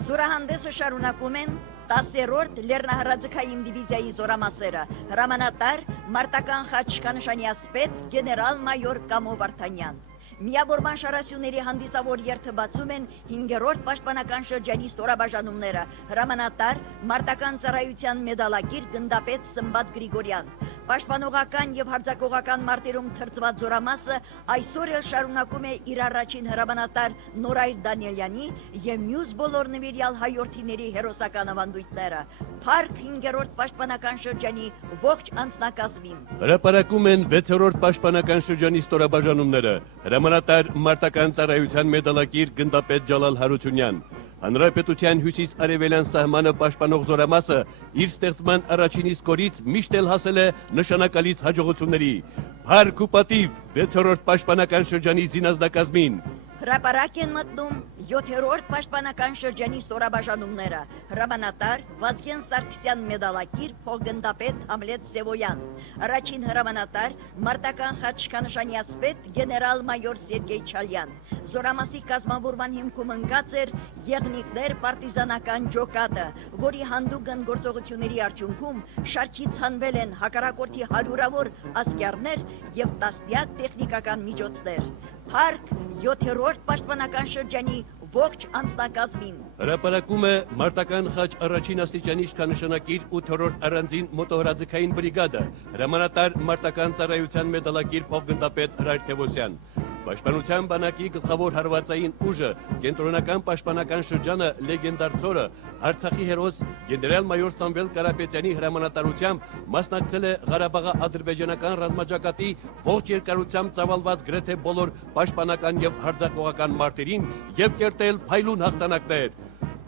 Զորահանդեսը շարունակում են 10-րդ լեռնահրաձգային դիվիզիայի զորամասերը, հրամանատար մարտական խաչ իշխանանշանի ասպետ գեներալ-մայոր Կամո Վարդանյան։ Միավորման շարասյունների հանդիսավոր երթը բացում են 5-րդ պաշտպանական շրջանի ստորաբաժանումները, հրամանատար մարտական ծառայության մեդալակիր գնդապետ Սմբատ Գրիգորյան։ Պաշտպանողական եւ հարձակողական մարտերում թրծված զորամասը այսօր էլ շարունակում է իր առաջին հրամանատար Նորայր Դանիելյանի եւ մյուս բոլոր նվիրյալ հայորդիների հերոսական ավանդույթները։ Փառք 5-րդ պաշտպանական շրջանի ողջ անձնակազմին։ Հրապարակում են 6-րդ պաշտպանական շրջանի ստորաբաժանումները, հրամանատար մարտական ծառայության մեդալակիր գնդապետ Ջալալ Հարությունյան, Հանրապետության հյուսիս-արևելյան սահմանը պաշտպանող զորամասը իր ստեղծման առաջին իսկ օրից միշտ էլ հասել է նշանակալից հաջողությունների։ Փառք ու պատիվ 6-րդ պաշտպանական շրջանի զինազդակազմին։ Հրապարակ են մտնում 7-րդ պաշտպանական շրջանի ստորաբաժանումները՝ հրամանատար Վազգեն Սարգսյան մեդալակիր փոխգնդապետ Համլետ Սևոյան, առաջին հրամանատար մարտական խաչքանշանի ասպետ գեներալ-մայոր Սերգեյ Չալյան, զորամասի կազմավորման հիմքում ընկած էր եղնիկներ պարտիզանական ջոկատը, որի հանդուգն գործողությունների արդյունքում շարքից հանվել են հակառակորդի հարյուրավոր ասկերներ և տասնյակ տեխնիկական միջոցներ։ Փառք 7-րդ պաշտպանական շրջանի ողջ անձնակազմին։ Հրապարակում է մարտական խաչ առաջին աստիճանի իշխանանշանակիր 8-րդ առանձին մոտոհրաձգային բրիգադը, հրամանատար մարտական ծառայության մեդալակիր փոխգնդապետ Հրայր Թևոսյան։ Պաշտպանության բանակի գլխավոր հարվածային ուժը, կենտրոնական պաշտպանական շրջանը լեգենդար ծորը, Արցախի հերոս գեներալ-մայոր Սամվել Կարապետյանի հրամանատարությամբ մասնակցել է Ղարաբաղի ադրբեջանական ռազմաճակատի ողջ երկարությամբ ծավալված գրեթե բոլոր պաշտպանական եւ հարձակողական մարտերին եւ կերտել փայլուն հաղթանակներ։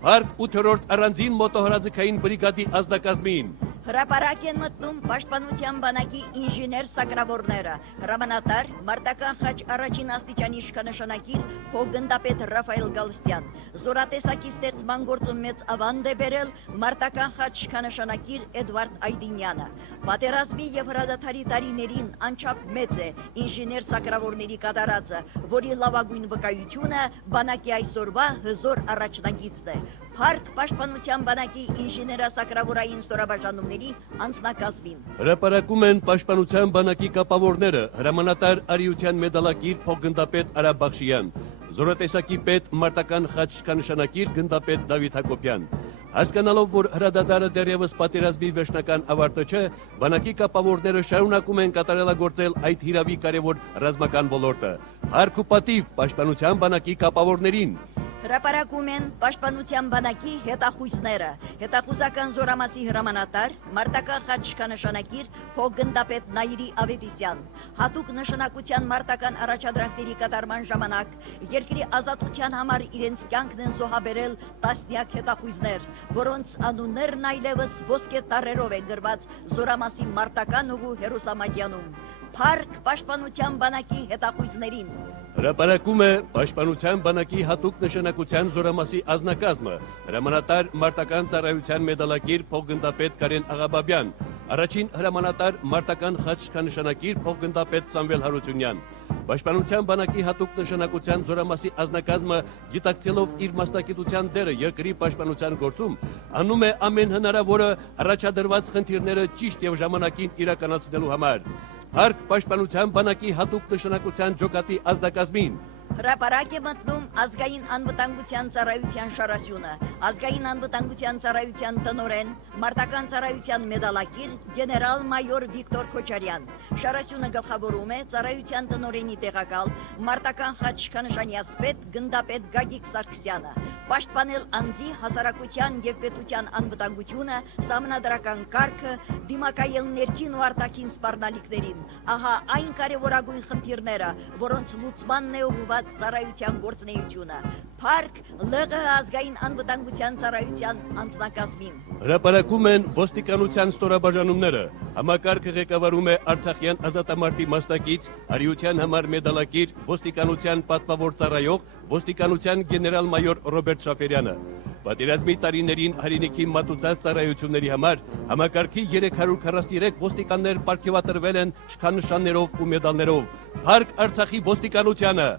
Փառք 8-րդ առանձին մոտոհրաձգային բրիգադի ազդակազմին։ Հրապարակ են մտնում պաշտպանության բանակի ինժեներ սակրավորները, հրամանատար մարտական խաչ առաջին աստիճանի իշխանանշանակիր փոխգնդապետ Ռաֆայել Գալստյան, զորատեսակի ստեղծման գործում մեծ ավանդ է բերել մարտական խաչ իշխանանշանակիր Էդվարդ Այդինյանը։ Պատերազմի եւ հրադադարի տարիներին անչափ մեծ է ինժեներ սակրավորների կատարածը, որի լավագույն վկայությունը բանակի այսօրվա հզոր առաջնագիծն է։ Փառք պաշտպանության բանակի ինժեներասակրավորային ստորաբաժանումների անձնակազմին։ Հրապարակում են պաշտպանության բանակի կապավորները, հրամանատար արիության մեդալակիր փոխգնդապետ Արա Բախշյան, զորատեսակի պետ մարտական խաչ իշխանանշանակիր գնդապետ Դավիթ Հակոբյան։ Հասկանալով, որ հրադադարը դեռևս պատերազմի վերջնական ավարտը չէ, բանակի կապավորները շարունակում են կատարելագործել այդ հիրավի կարևոր ռազմական ոլորտը։ Փառք ու պատիվ պաշտպանության բանակի կապավորներին։ Հրապարակում են պաշտպանության բանակի հետախույզները, հետախուզական զորամասի հրամանատար, մարտական խաչ իշխանանշանակիր փոխգնդապետ Նայիրի Ավետիսյան, հատուկ նշանակության մարտական առաջադրանքների կատարման ժամանակ երկրի ազատության համար իրենց կյանքն են զոհաբերել տասնյակ հետախույզներ, որոնց անուններն այլևս ոսկե տառերով են գրված զորամասի մարտական ուղու հերոսամատյանում։ Փառք պաշտպանության բանակի հետախույզներին։ Հրապարակում է պաշտպանության բանակի հատուկ նշանակության զորամասի ազնակազմը, հրամանատար մարտական ծառայության մեդալակիր փոխգնդապետ Կարեն Աղաբաբյան, առաջին հրամանատար մարտական խաչ իշխանանշանակիր փոխգնդապետ Սամվել Հարությունյան։ Պաշտպանության բանակի հատուկ նշանակության զորամասի ազնակազմը գիտակցելով իր մասնագիտության դերը երկրի պաշտպանության գործում, անում է ամեն հնարավորը առաջադրված խնդիրները ճիշտ եւ ժամանակին իրականացնելու համար։ Փառք պաշտպանության բանակի հատուկ նշանակության ջոկատի ազդակազմին։ Հրապարակ է մտնում ազգային անվտանգության ծառայության շարասյունը, ազգային անվտանգության ծառայության տնօրեն, մարտական ծառայության մեդալակիր գեներալ-մայոր Վիկտոր Քոչարյան։ Շարասյունը գլխավորում է ծառայության տնօրենի տեղակալ մարտական խաչ իշխանանշանի ասպետ գնդապետ Գագիկ Սարգսյանը։ Պաշտպանել անձի, հասարակության եւ պետության անվտանգությունը, սահմանադրական կարգը, դիմակայել ներքին ու արտաքին սպառնալիքներին։ Ահա այն կարևորագույն խնդիրները, որոնց լուծմանն է ուղղված ծառայության գործունեությունը։ Փառք ԼՂՀ ազգային անվտանգության ծառայության անձնակազմին։ Հրապարակում են ոստիկանության ստորաբաժանումները, համակարգը ղեկավարում է Արցախյան ազատամարտի մասնակից, արիության համար մեդալակիր, ոստիկանության պատվավոր ծառայող, ոստիկանության գեներալ-մայոր Ռոբերտ Շաֆերյանը։ Պատերազմի տարիներին հայրենիքի մատուցած ծառայությունների համար համակարգի 343 ոստիկաններ պարգևատրվել են շքանշաններով ու մեդալներով։ Փառք Արցախի ոստիկանությանը։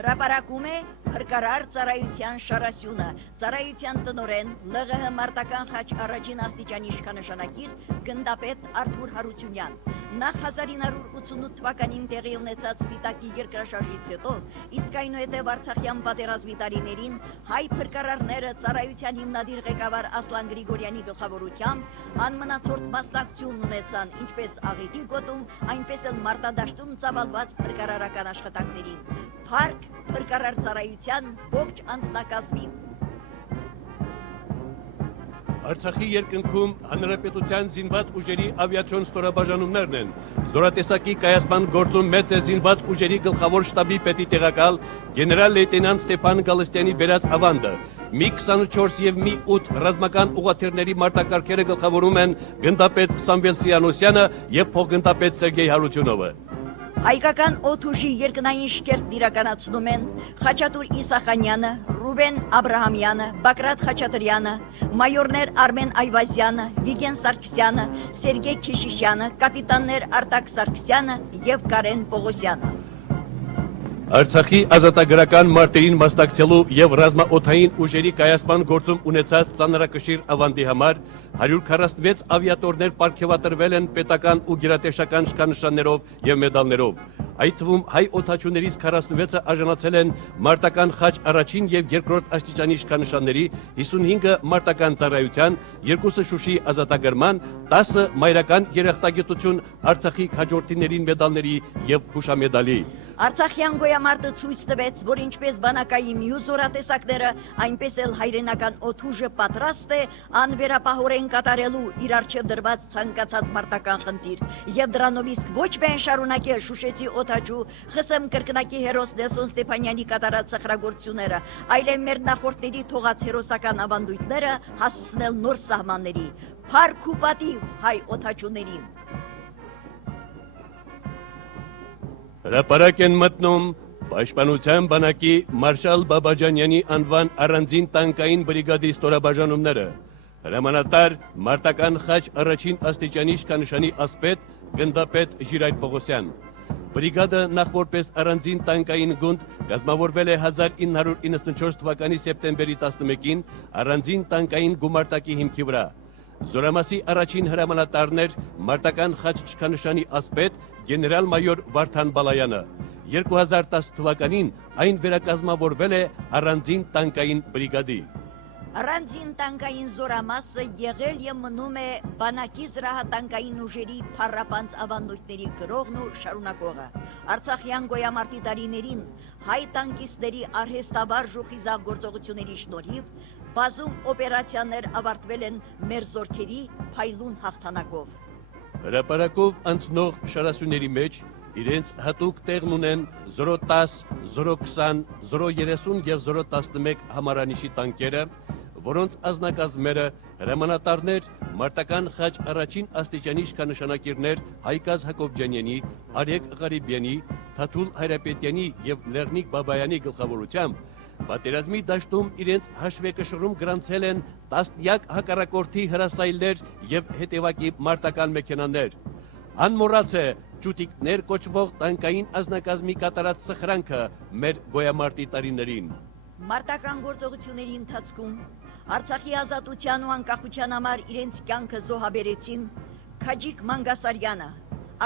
Հրապարակում է փրկարար ծառայության շարասյունը, ծառայության տնօրեն ԼՂՀ մարտական խաչ առաջին աստիճանի իշխանանշանակիր գնդապետ Արթուր Հարությունյան։ Նախ 1988 թվականին տեղի ունեցած Սպիտակի երկրաշարժից հետո, իսկ այնուհետև Արցախյան պատերազմի տարիներին հայ փրկարարները ծառայության հիմնադիր ղեկավար Ասլան Գրիգորյանի գլխավորությամբ անմնացորդ մասնակցություն ունեցան ինչպես աղետի գոտում, այնպես էլ մարտադաշտում ծավալված փրկարարական աշխատանքներին։ Փառք փրկարար ծառայության ողջ անձնակազմին։ Արցախի երկնքում հանրապետության զինված ուժերի ավիացիոն ստորաբաժանումներն են։ Զորատեսակի կայացման գործում մեծ է զինված ուժերի գլխավոր շտաբի պետի տեղակալ գեներալ լեյտենանտ Ստեփան Գալստյանի բերած ավանդը։ մի 24 եւ մի 8 ռազմական ուղղաթիռների մարտակարգերը գլխավորում են գնդապետ Սամվել Սյանոսյանը եւ փոխգնդապետ Սերգեյ Հարությունովը։ Հայկական օդուժի երկնային շքերթն իրականացնում են Խաչատուր Իսախանյանը, Ռուբեն Աբրահամյանը, Բակրատ Խաչատրյանը, մայորներ Արմեն Այվազյանը, Վիգեն Սարգսյանը, Սերգեյ Քիշիշյանը, կապիտաններ Արտակ Սարգսյանը եւ Կարեն Պողոսյանը։ Արցախի ազատագրական մարտերին մասնակցելու եւ ռազմաօդային ուժերի կայացման գործում ունեցած ծանրակշիռ ավանդի համար 146 ավիատորներ պարգևատրվել են պետական ու գերատեսչական շքանշաններով եւ մեդալներով։ Այդ թվում հայ օդաչուներից 46-ը արժանացել են մարտական խաչ առաջին եւ երկրորդ աստիճանի շքանշանների, 55-ը մարտական ծառայության, 2-ը Շուշի ազատագրման, 10-ը մայրական երախտագիտություն Արցախի քաջորդիներին մեդալների եւ հուշամեդալի։ Արցախյան գոյամարտը ցույց տվեց, որ ինչպես բանակայի մյուս զորատեսակները, այնպես էլ հայրենական օդուժը պատրաստ է անվերապահորեն կատարելու իր առջև դրված ցանկացած մարտական խնդիր, եւ դրանով իսկ ոչ միայն շարունակել Շուշեցի օդաչու ԽՍՀՄ կրկնակի հերոս Նելսոն Ստեփանյանի կատարած սխրագործությունները, այլև մեր նախորդների թողած հերոսական ավանդույթները հասցնել նոր սահմանների, փառք ու պատիվ հայ օդաչուներին։ Հրապարակ են մտնում Պաշտպանության բանակի Մարշալ Բաբաջանյանի անվան առանձին տանկային բրիգադի ստորաբաժանումները, հրամանատար մարտական խաչ առաջին աստիճանի շքանշանի ասպետ գնդապետ Ժիրայր Պողոսյան։ Բրիգադը նախ որպես առանձին տանկային գունդ կազմավորվել է 1994 թվականի սեպտեմբերի 11-ին առանձին տանկային գումարտակի հիմքի վրա։ Զորամասի առաջին հրամանատարներ մարտական խաչ շքանշանի ասպետ գեներալ-մայոր Վարդան Բալայանը։ 2010 թվականին այն վերակազմավորվել է առանձին տանկային բրիգադի։ Առանձին տանկային զորամասը եղել եւ մնում է բանակի զրահատանկային ուժերի փառապանց ավանդույթների գրողն ու շարունակողը։ Արցախյան գոյամարտի տարիներին հայ տանկիստների արհեստաբար ժուխիզաղ գործողությունների շնորհիվ բազում օպերացիաներ ավարտվել են մեր զորքերի փայլուն հաղթանակով։ Հրապարակով անցնող շարասյուների մեջ իրենց հատուկ տեղն ունեն 010, 020, 030 եւ 011 համարանիշի տանկերը, որոնց ազնագազմերը հրամանատարներ մարտական խաչ առաջին աստիճանի շքանշանակիրներ Հայկազ Հակոբյանյանի, Արեգ Ղարիբյանի, Թաթուլ Հայրապետյանի եւ Լեռնիկ Բաբայանի գլխավորությամբ պատերազմի դաշտում իրենց հաշվեկշռում գրանցել են տասնյակ հակառակորդի հրասայլներ եւ հետևակի մարտական մեքենաներ։ Անմոռաց է ճուտիկներ կոչվող տանկային ազնագազմի կատարած սխրանքը մեր գոյամարտի տարիներին։ Մարտական գործողությունների ընթացքում Արցախի ազատության ու անկախության համար իրենց կյանքը զոհաբերեցին Քաջիկ Մանգասարյանը,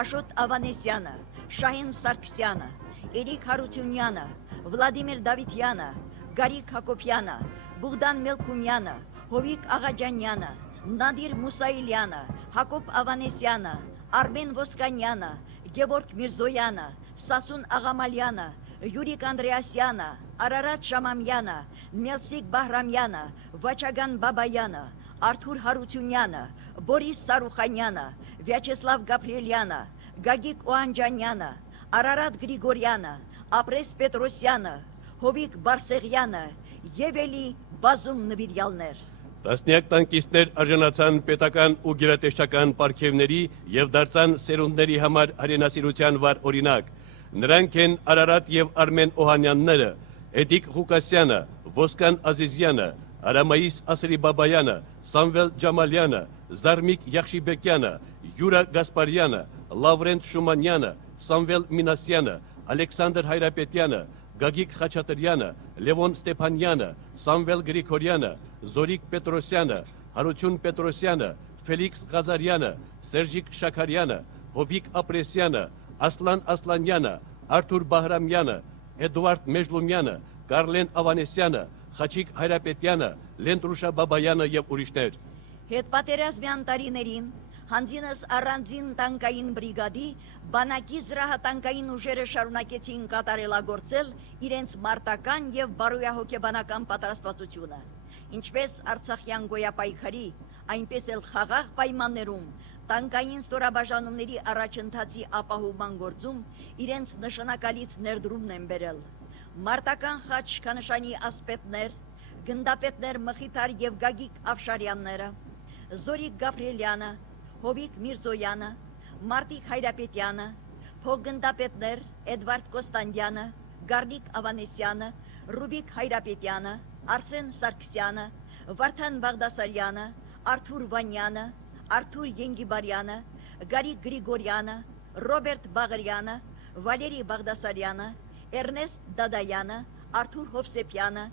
Աշոտ Ավանեսյանը, Շահեն Սարգսյանը, Էրիկ Հարությունյանը, Վլադիմիր Դավիթյանը, Գարիկ Հակոբյանը, Բուղդան Մելքումյանը, Հովիկ Աղաջանյանը, Նադիր Մուսայիլյանը, Հակոբ Ավանեսյանը, Արմեն Ոսկանյանը, Գևորգ Միրզոյանը, Սասուն Աղամալյանը, Յուրիկ Անդրեասյանը, Արարատ Շամամյանը, Մելսիկ Բահրամյանը, Վաչագան Բաբայանը, Արթուր Հարությունյանը, Բորիս Սարուխանյանը, Վյաչեսլավ Գաբրիելյանը, Գագիկ Օանջանյանը, Արարատ Գրիգորյանը, Ապրես Պետրոսյանը, Հովիկ Բարսեղյանը եւ էլի բազում նվիրյալներ։ Տասնյակ տանկիստներ արժանացան պետական ու գերատեսչական պարգևների եւ դարձան սերունդների համար հայրենասիրության վառ օրինակ։ Նրանք են Արարատ եւ Արմեն Օհանյանները, Էդիկ Ղուկասյանը, Ոսկան Ազիզյանը, Արամայիս Ասրիբաբայանը, Սամվել Ջամալյանը, Զարմիկ Յախշիբեկյանը, Յուրա Գասպարյանը, Լավրենտ Շումանյանը, Սամվել Մինասյանը, Ալեքսանդր Հայրապետյանը, Գագիկ Խաչատրյանը, Լևոն Ստեփանյանը, Սամվել Գրիգորյանը, Զորիկ Պետրոսյանը, Հարություն Պետրոսյանը, Ֆելիքս Ղազարյանը, Սերժիկ Շաքարյանը, Հովիկ Ապրեսյանը, Ասլան Ասլանյանը, Արթուր Բահրամյանը, Էդուարդ Մեժլումյանը, Կարլեն Ավանեսյանը, Խաչիկ Հայրապետյանը, Լենտրուշա Բաբայանը եւ ուրիշներ։ Հետպատերազմյան տարիներին Հանձինս առանձին տանկային բրիգադի բանակի զրահատանկային ուժերը շարունակեցին կատարելագործել իրենց մարտական եւ բարոյահոգեբանական պատրաստվածությունը, ինչպես Արցախյան գոյապայքարի, այնպես էլ խաղաղ պայմաններում տանկային ստորաբաժանումների առաջընթացի ապահովման գործում իրենց նշանակալից ներդրումն են բերել։ Մարտական խաչ շքանշանի ասպետներ, գնդապետներ Մխիթար եւ Գագիկ Ավշարյանները, Զորիկ Գաբրիելյանը, Հովիկ Միրզոյանը, Մարտիկ Հայրապետյանը, փոխգնդապետներ Էդվարդ Կոստանդյանը, Գարնիկ Ավանեսյանը, Ռուբիկ Հայրապետյանը, Արսեն Սարգսյանը, Վարդան Բաղդասարյանը, Արթուր Վանյանը, Արթուր Ենգիբարյանը, Գարիկ Գրիգորյանը, Ռոբերտ Բաղարյանը, Վալերի Բաղդասարյանը, Էրնեստ Դադայանը, Արթուր Հովսեփյանը,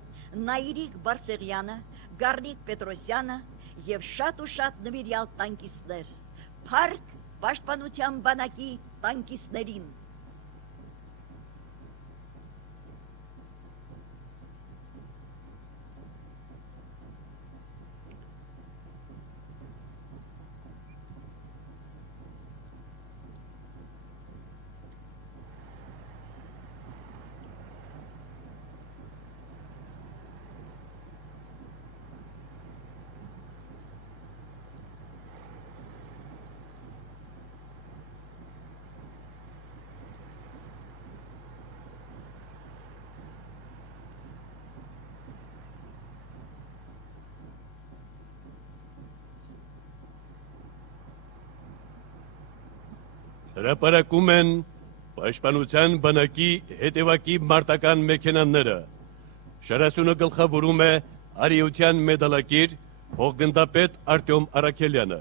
Նայիրիկ Բարսեղյանը, Գարնիկ Պետրոսյանը եւ շատ ու շատ նվիրյալ տանկիստներ։ Փառք Պաշտպանության բանակի տանկիստներին։ Հրապարակում են Պաշտպանության բանակի հետևակի մարտական մեքենաները։ Շարասյունը գլխավորում է Արիության մեդալակիր փոխգնդապետ Արտյոմ Արաքելյանը։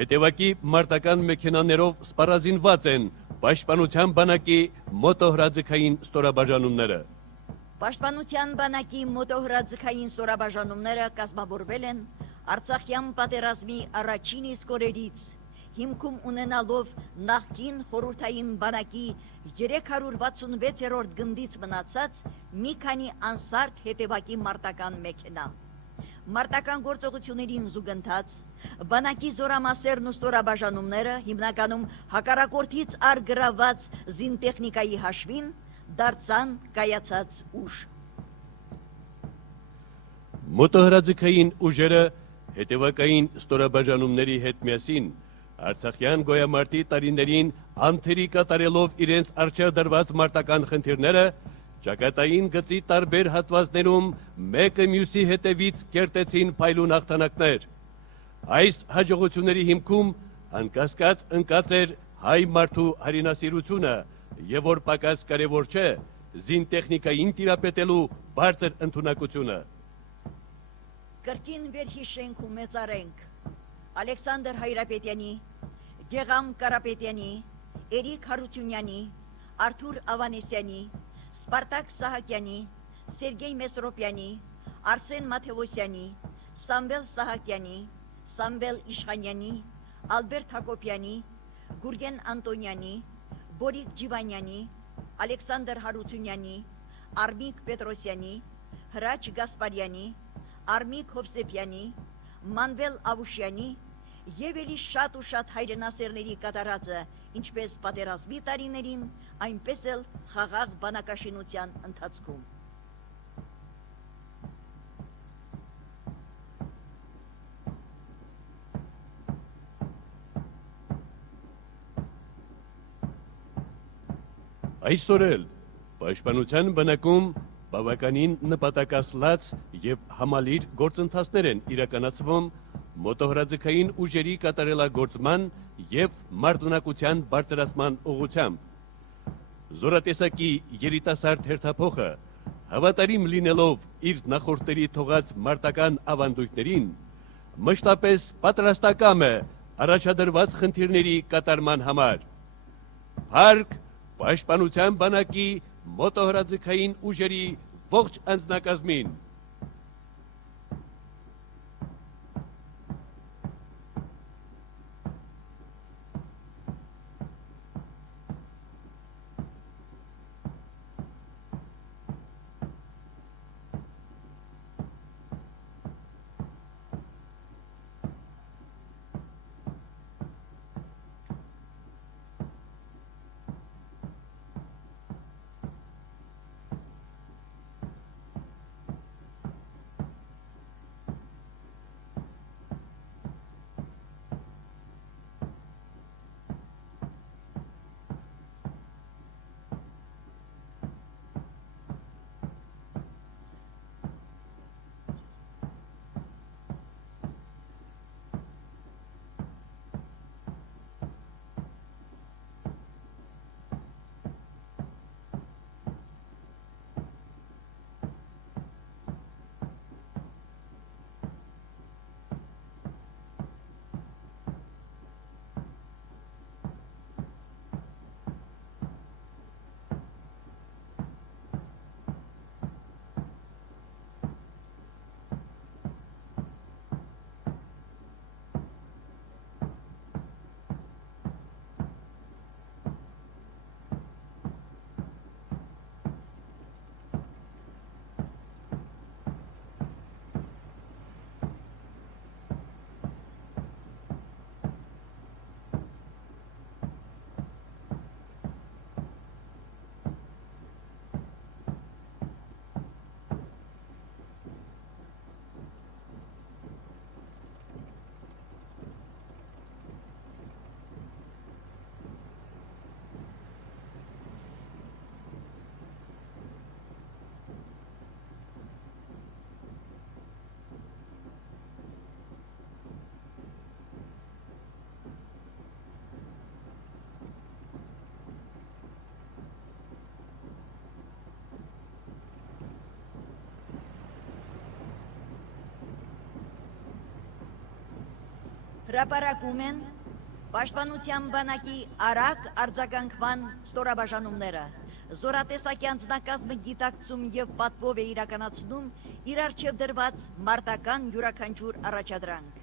Հետևակի մարտական մեքենաներով սպառազինված են Պաշտպանության բանակի մոտոհրաձգային ստորաբաժանումները։ Պաշտպանության բանակի մոտոհրաձգային ստորաբաժանումները կազմավորվել են Արցախյան պատերազմի առաջին իսկ օրերից, հիմքում ունենալով նախկին խորհրդային բանակի 366-րդ գնդից մնացած մի քանի անսարք հետևակի մարտական մեքենա։ Մարտական գործողություններին զուգընթաց բանակի զորամասերն ու ստորաբաժանումները հիմնականում հակառակորդից արգրաված զինտեխնիկայի հաշվին դարձան կայացած ուժ։ Մոտոհրաձգային ուժերը հետևակային ստորաբաժանումների հետ միասին Արցախյան գոյամարտի տարիներին անթերի կատարելով իրենց առջև դրված մարտական խնդիրները, ճակատային գծի տարբեր հատվածներում մեկը մյուսի հետևից կերտեցին փայլուն հաղթանակներ։ Այս հաջողությունների հիմքում անկասկած ընկած էր հայ մարդու հայրենասիրությունը, եւ որ պակաս կարևոր չէ, զինտեխնիկային տիրապետելու բարձր ընդունակությունը։ Կրկին վերհիշենք ու մեծարենք Ալեքսանդր Հայրապետյանի, Գեգամ Կարապետյանի, Էրիկ Հարությունյանի, Արթուր Ավանեսյանի, Սպարտակ Սահակյանի, Սերգեյ Մեսրոպյանի, Արսեն Մաթևոսյանի, Սամվել Սահակյանի, Սամվել Իշխանյանի, Ալբերտ Հակոբյանի, Գուրգեն Անտոնյանի, Բորիկ Ջիվանյանի, Ալեքսանդր Հարությունյանի, Արմիկ Պետրոսյանի, Հրաչ Գասպարյանի, Արմիկ Հովսեփյանի, Մանվել Ավուշյանի եւ ելի շատ ու շատ հայրենասերների կատարածը, ինչպես պատերազմի տարիներին, այնպես էլ խաղաղ բանակաշինության ընթացքում։ Այսօր էլ Պաշտպանության բանակում բավականին նպատակասլաց եւ համալիր գործընթացներ են իրականացվում մոտոհրաձգային ուժերի կատարելագործման եւ մարտունակության բարձրացման ուղղությամբ։ Զորատեսակի երիտասարդ հերթափոխը հավատարիմ լինելով իր նախորդների թողած մարտական ավանդույթներին, մշտապես պատրաստակամ է առաջադրված խնդիրների կատարման համար։ Փառք Պաշտպանության բանակի մոտոհրաձգային ուժերի ողջ անձնակազմին։ Հրապարակում են Պաշտպանության բանակի արագ արձագանքման ստորաբաժանումները։ Զորատեսակի անձնակազմը գիտակցում եւ պատվով է իրականացնում իր առջև դրված մարտական յուրաքանչյուր առաջադրանք։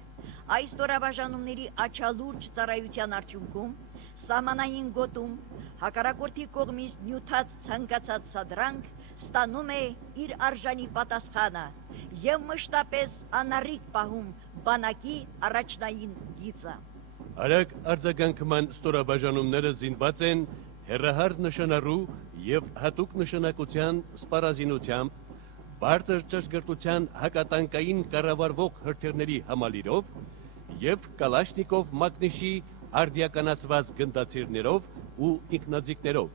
Այս ստորաբաժանումների աչալուրջ ծառայության արդյունքում սահմանային գոտում հակառակորդի կողմից նյութած ցանկացած սադրանք ստանում է իր արժանի պատասխանը եւ մշտապես անառիկ պահում բանակի առաջնային գիծը։ Արագ արձագանքման ստորաբաժանումները զինված են հեռահար նշանառու եւ հատուկ նշանակության սպառազինությամբ, բարձր ճշգրտության հակատանկային կառավարվող հրթիռների համալիրով եւ Կալաշնիկով մագնիշի արդիականացված գնդացիրներով ու ինքնաձիգներով։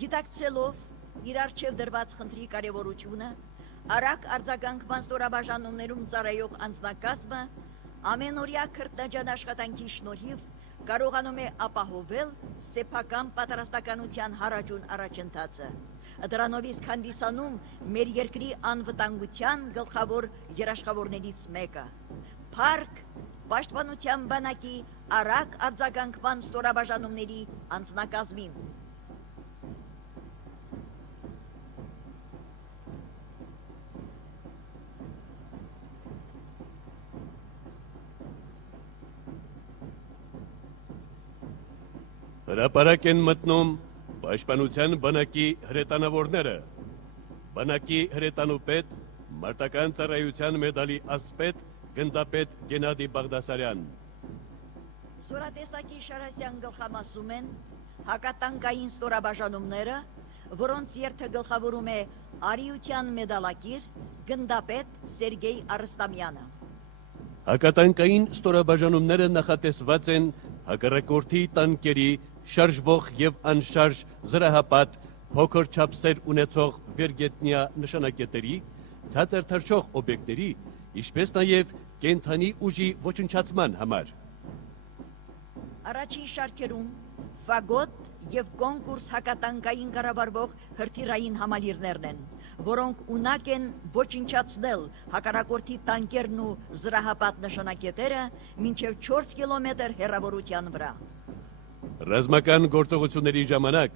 Գիտակցելով իր առջև դրված խնդրի կարևորությունը, արագ արձագանքման ստորաբաժանումներում ծառայող անձնակազմը ամենօրյա քրտնաջան աշխատանքի շնորհիվ կարողանում է ապահովել սեփական պատրաստականության հարաճուն առաջընթացը։ Դրանով իսկ հանդիսանում մեր երկրի անվտանգության գլխավոր երաշխավորներից մեկը։ Փառք Պաշտպանության բանակի արագ արձագանքման ստորաբաժանումների անձնակազմին։ Հրապարակ են մտնում Պաշտպանության բանակի հրետանավորները, բանակի հրետանուպետ, մարտական ծառայության մեդալի ասպետ, գնդապետ Գենադի Բաղդասարյան։ Զորատեսակի Շարասյան գլխամասում են հակատանկային ստորաբաժանումները, որոնց երթը գլխավորում է Արիության մեդալակիր գնդապետ Սերգեյ Արստամյանը։ Հակատանկային ստորաբաժանումները նախատեսված են հակառակորդի տանկերի շարժվող եւ անշարժ զրահապատ փոքր չափսեր ունեցող վերգետնյա նշանակետերի, ցածր թռչող օբյեկտների, ինչպես նաեւ կենթանի ուժի ոչնչացման համար։ Առաջին շարքերում ֆագոտ եւ կոնկուրս հակատանկային կառավարվող հրթիռային համալիրներն են, որոնք ունակ են ոչնչացնել հակառակորդի տանկերն ու զրահապատ նշանակետերը մինչև 4 կիլոմետր հեռավորության վրա։ Ռազմական գործողությունների ժամանակ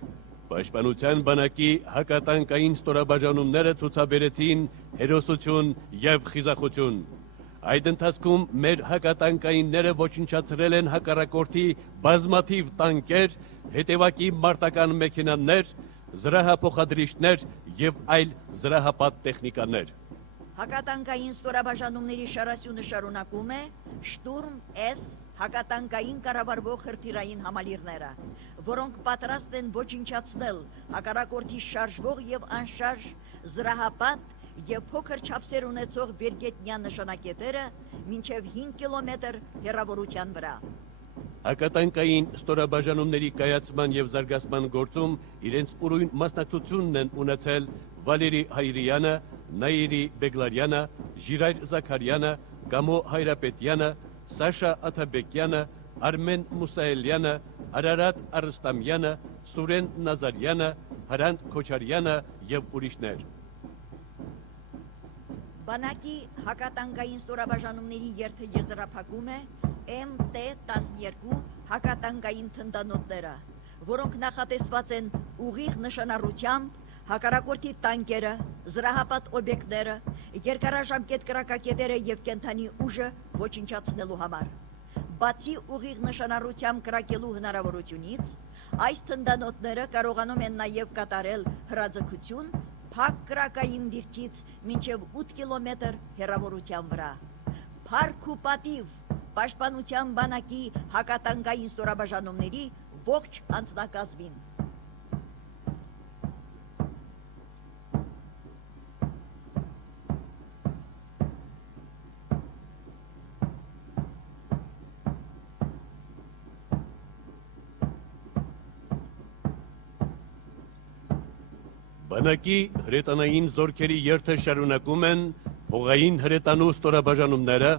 Պաշտպանության բանակի հակատանկային ստորաբաժանումները ցուցաբերեցին հերոսություն եւ խիզախություն։ Այդ ընթացքում մեր հակատանկայինները ոչնչացրել են հակառակորդի բազմաթիվ տանկեր, հետևակի մարտական մեքենաներ, զրահափոխադրիչներ եւ այլ զրահապատ տեխնիկաներ։ Հակատանկային ստորաբաժանումների շարասյունը շարունակում է Շտուրմ S հակատանկային կառավարվող հրթիռային համալիրները, որոնք պատրաստ են ոչնչացնել հակառակորդի շարժվող եւ անշարժ զրահապատ եւ փոքր չափսեր ունեցող վերգետնյա նշանակետերը մինչև 5 կիլոմետր հեռավորության վրա։ Հակատանկային ստորաբաժանումների կայացման եւ զարգացման գործում իրենց ուրույն մասնակցությունն են ունեցել Վալերի Հայրյանը, Նաիրի Բեգլարյանը, Ժիրայր Զաքարյանը, Գամո Հայրապետյանը, Սաշա Աթաբեկյանը, Արմեն Մուսայելյանը, Արարատ Արստամյանը, Սուրեն Նազարյանը, Հրանտ Քոչարյանը եւ ուրիշներ։ Բանակի հակատանկային ստորաբաժանումների երթը եզրափակում է MT-12 հակատանկային թնդանոթները, որոնք նախատեսված են ուղիղ նշանառությամբ հակառակորդի տանկերը, զրահապատ օբյեկտները, երկարաժամկետ կրակակետերը եւ կենթանի ուժը ոչնչացնելու համար։ Բացի ուղիղ նշանառությամբ կրակելու հնարավորությունից, այս թնդանոթները կարողանում են նաեւ կատարել հրաձգություն փակ կրակային դիրքից մինչև 8 կիլոմետր հեռավորության վրա։ Փառք ու պատիվ Պաշտպանության բանակի հակատանկային ստորաբաժանումների ողջ անձնակազմին։ Բանակի հրետանային զորքերի երթը շարունակում են փողային հրետանու ստորաբաժանումները,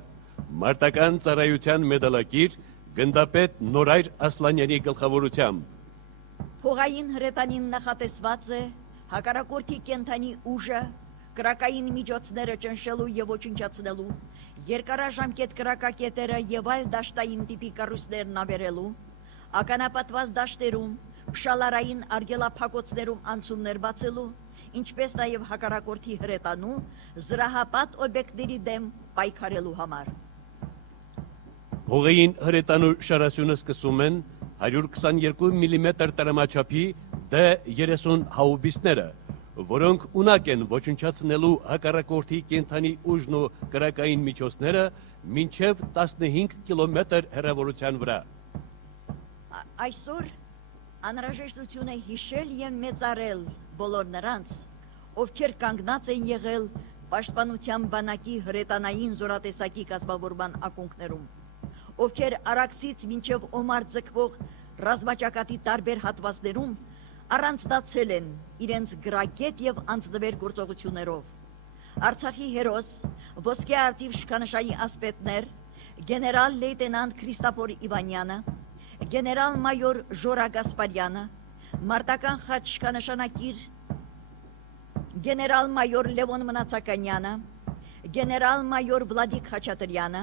մարտական ծառայության մեդալակիր գնդապետ Նորայր Ասլանյանի գլխավորությամբ։ Փողային հրետանին նախատեսված է հակառակորդի կենթանի ուժը, կրակային միջոցները ճնշելու եւ ոչնչացնելու երկարաժամկետ կրակակետերը եւ այլ դաշտային տիպի կառույցներն ավերելու, ականապատված դաշտերում, փշալարային արգելափակոցներում անցումներ բացելու, ինչպես նաև հակառակորդի հրետանու, զրահապատ օբյեկտների դեմ պայքարելու համար։ Հողային հրետանու շարասյունը սկսում են 122 միլիմետր տրամաչափի D30 հաուբիսները, որոնք ունակ են ոչնչացնելու հակառակորդի կենդանի ուժն ու կրակային միջոցները մինչև 15 կիլոմետր հեռավորության վրա։ Այսօր անհրաժեշտություն է հիշել եւ մեծարել բոլոր նրանց, ովքեր կանգնած են եղել պաշտպանության բանակի հրետանային զորատեսակի կազմավորման ակունքներում, ովքեր Արաքսից մինչև Օմար ձգվող ռազմաճակատի տարբեր հատվածներում առանձնացել են իրենց գրագետ եւ անձնվեր գործողություններով։ Արցախի հերոս, ոսկե արծիվ շքանշանի ասպետներ, գեներալ լեյտենանտ Քրիստոֆոր Իվանյանը, գեներալ-մայոր Ժորա Գասպարյանը, մարտական խաչ շքանշանակիր գեներալ-մայոր Լևոն Մնացականյանը, գեներալ-մայոր Վլադիկ Խաչատրյանը,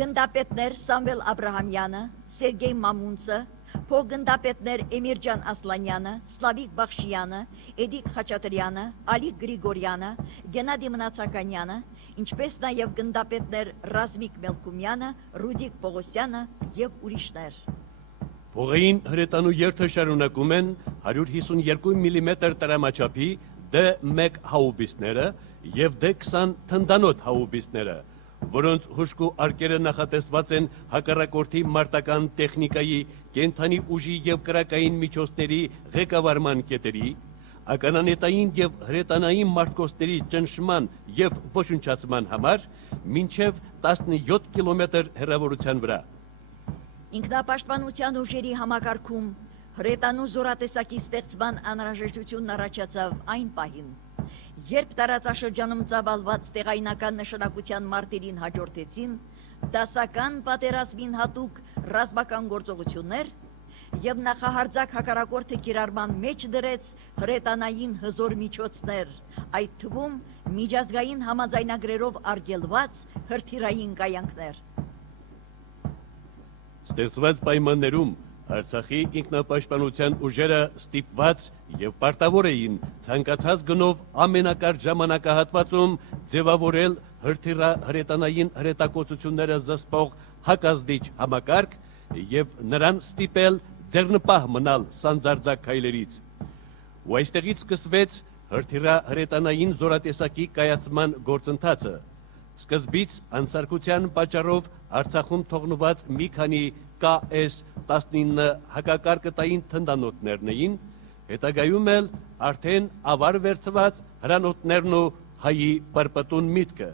գնդապետներ Սամվել Աբրահամյանը, Սերգեյ Մամունցը, փոխգնդապետներ Էմիրջան Ասլանյանը, Սլավիկ Բախշյանը, Էդիկ Խաչատրյանը, Ալիկ Գրիգորյանը, Գենադի Մնացականյանը, ինչպես նաև գնդապետներ Ռազմիկ Մելքումյանը, Ռուդիկ Պողոսյանը եւ ուրիշներ։ Հողային հրետանու երթը շարունակում են 152 միլիմետր տրամաչափի D1 հաուբիսները եւ D20 թնդանոթ հաուբիսները, որոնց հուշկու արկերը նախատեսված են հակառակորդի մարտական տեխնիկայի, կենդանի ուժի եւ կրակային միջոցների ղեկավարման կետերի, ականանետային եւ հրետանային մարտկոցների ճնշման եւ ոչնչացման համար մինչև 17 կիլոմետր հեռավորության վրա։ Ինքնապաշտպանության ուժերի համակարգում հրետանու զորատեսակի ստեղծման անհրաժեշտությունն առաջացավ այն պահին, երբ տարածաշրջանում ծավալված տեղայնական նշանակության մարտերին հաջորդեցին դասական պատերազմին հատուկ ռազմական գործողություններ եւ նախահարձակ հակառակորդը կիրառման մեջ դրեց հրետանային հզոր միջոցներ, այդ թվում միջազգային համաձայնագրերով արգելված հրթիռային կայանքներ։ Ստեղծված պայմաններում Արցախի ինքնապաշտպանության ուժերը ստիպված եւ պարտավոր էին ցանկացած գնով ամենակարճ ժամանակահատվածում ձևավորել հրետանային հրետակոծությունները զսպող հակազդիչ համակարգ եւ նրան ստիպել ձեռնպահ մնալ սանձարձակ քայլերից։ Ու այստեղից սկսվեց հրետանային զորատեսակի կայացման գործընթացը։ Սկզբից անսարկության պատճառով Արցախում թողնված մի քանի KS-19 հակակարկտային թնդանոթներն էին, հետագայում էլ արդեն ավար վերցված հրանոթներն ու հայի պրպտուն միտքը։